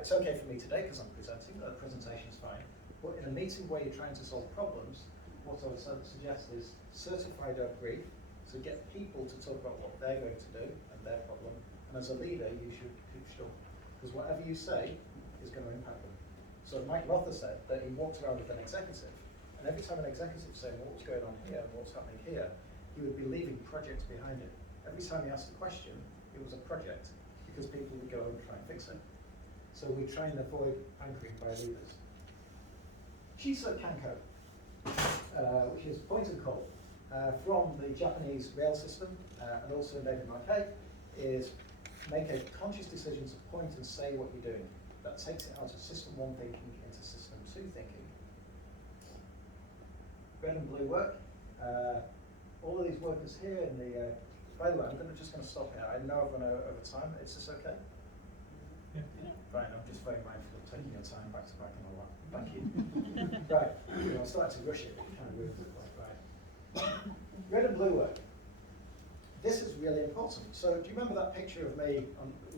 It's okay for me today because I'm presenting, the presentation is fine. But in a meeting where you're trying to solve problems, what I would suggest is certify, don't brief. So get people to talk about what they're going to do and their problem. And as a leader, you should keep still. Because whatever you say is going to impact them. So Mike Rother said that he walked around with an executive, and every time an executive saying what's going on here and what's happening here, he would be leaving projects behind it. Every time he asked a question, it was a project, because people would go and try and fix it. So we try and avoid anchoring by leaders. Shiso Kanko, which is point and call, from the Japanese rail system, and also made in UK, is make a conscious decision to point and say what you're doing. That takes it out of system 1 thinking into system 2 thinking. Red and blue work. All of these workers here in the, by the way, I'm just going to stop here. I know I've run over time. Is this okay? Yeah. Right, I'm just very mindful of taking your time back to back and all that. Thank you. Right, I started to rush it, but it kind of ruins it quite right. Red and blue work. This is really important. So do you remember that picture of me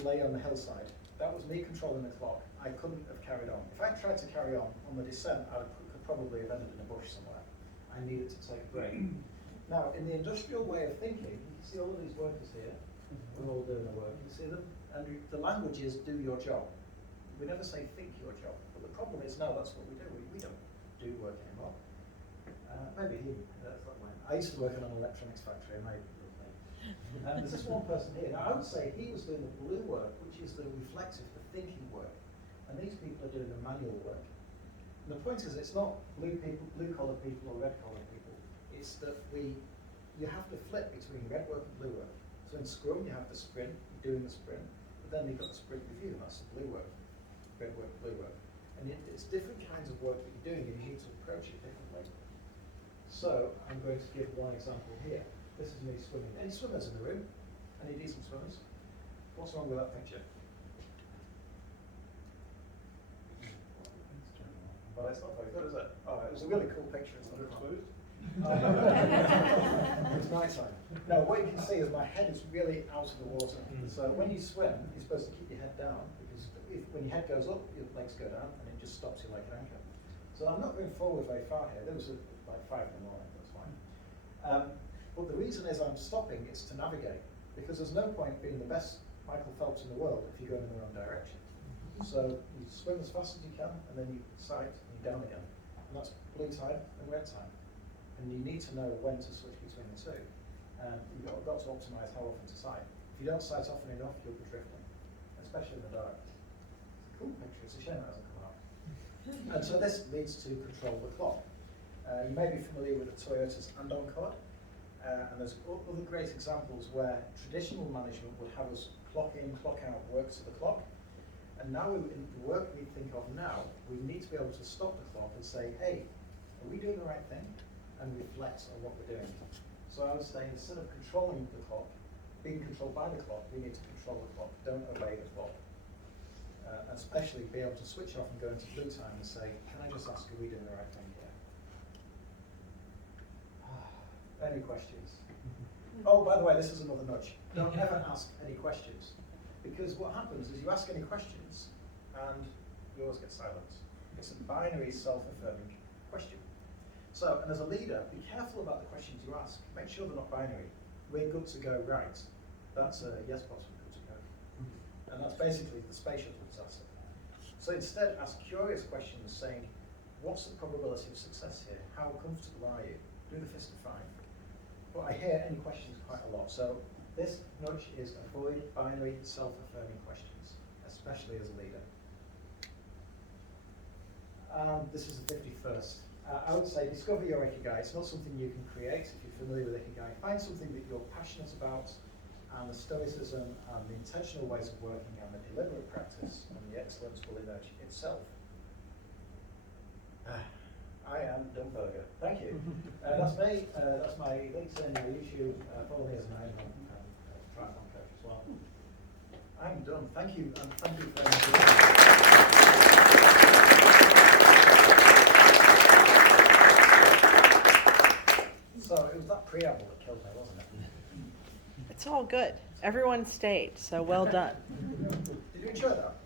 lay on the hillside? That was me controlling the clock. I couldn't have carried on. If I tried to carry on the descent, I could probably have ended in a bush somewhere. I needed to take a break. Now, in the industrial way of thinking, you see all of these workers here. We're all doing the work. You see them? And the language is do your job. We never say think your job. But the problem is, no, that's what we do. We don't do work anymore. Maybe he, that's not mine. I used to work in an electronics factory, and there's this one person here. Now, I would say he was doing the blue work, which is the reflective, the thinking work. And these people are doing the manual work. And the point is, it's not blue-collar people or red-collar people. It's that you have to flip between red work and blue work. So in Scrum, you have the sprint, you're doing the sprint, but then you've got the sprint review, and that's the blue work, red work, blue work. And it's different kinds of work that you're doing, and you need to approach it differently. So I'm going to give one example here. This is me swimming. Any swimmers in the room? Any decent swimmers? What's wrong with that picture? Well, it's not very good, is it? Oh, it was a really cool picture. It's not exposed. It's my time. No, what you can see is my head is really out of the water. So when you swim, you're supposed to keep your head down, because when your head goes up, your legs go down, and it just stops you like an anchor. So I'm not going forward very far here. There was like 5 in the morning, that's fine. But the reason is I'm stopping is to navigate, because there's no point being the best Michael Phelps in the world if you're going in the wrong direction. So you swim as fast as you can, and then you sight and you're down again. And that's blue tide and red tide. And you need to know when to switch between the two. And you've got to optimize how often to sight. If you don't sight often enough, you'll be drifting, especially in the dark. It's a cool picture, it's a shame it hasn't come out. And so this leads to control the clock. You may be familiar with the Toyota's Andon code, and there's other great examples where traditional management would have us clock in, clock out, work to the clock. And now, in the work we think of now, we need to be able to stop the clock and say, hey, are we doing the right thing? And reflect on what we're doing. So I would say, instead of controlling the clock, being controlled by the clock, we need to control the clock, don't obey the clock. And especially be able to switch off and go into blue time and say, can I just ask, are we doing the right thing here? Any questions? Oh, by the way, this is another nudge. Don't ever ask any questions. Because what happens is you ask any questions and you always get silence. It's a binary, self-affirming question. So, and as a leader, be careful about the questions you ask. Make sure they're not binary. We're good to go, right? That's a yes, boss, we're good to go. And that's basically the spatial disaster. So instead, ask curious questions saying, what's the probability of success here? How comfortable are you? Do the fist of 5. But I hear any questions quite a lot. So this nudge is avoid binary, self-affirming questions, especially as a leader. This is the 51st. I would say discover your ikigai. It's not something you can create if you're familiar with ikigai. Find something that you're passionate about, and the stoicism and the intentional ways of working and the deliberate practice and the excellence will emerge itself. I am Dumburger. Thank you. That's me. That's my LinkedIn, my YouTube. Follow me as an Ironman triathlon coach as well. I'm done. Thank you, and thank you very much. So it was that preamble that killed me, wasn't it? It's all good. Everyone stayed, so well done. Did you enjoy that?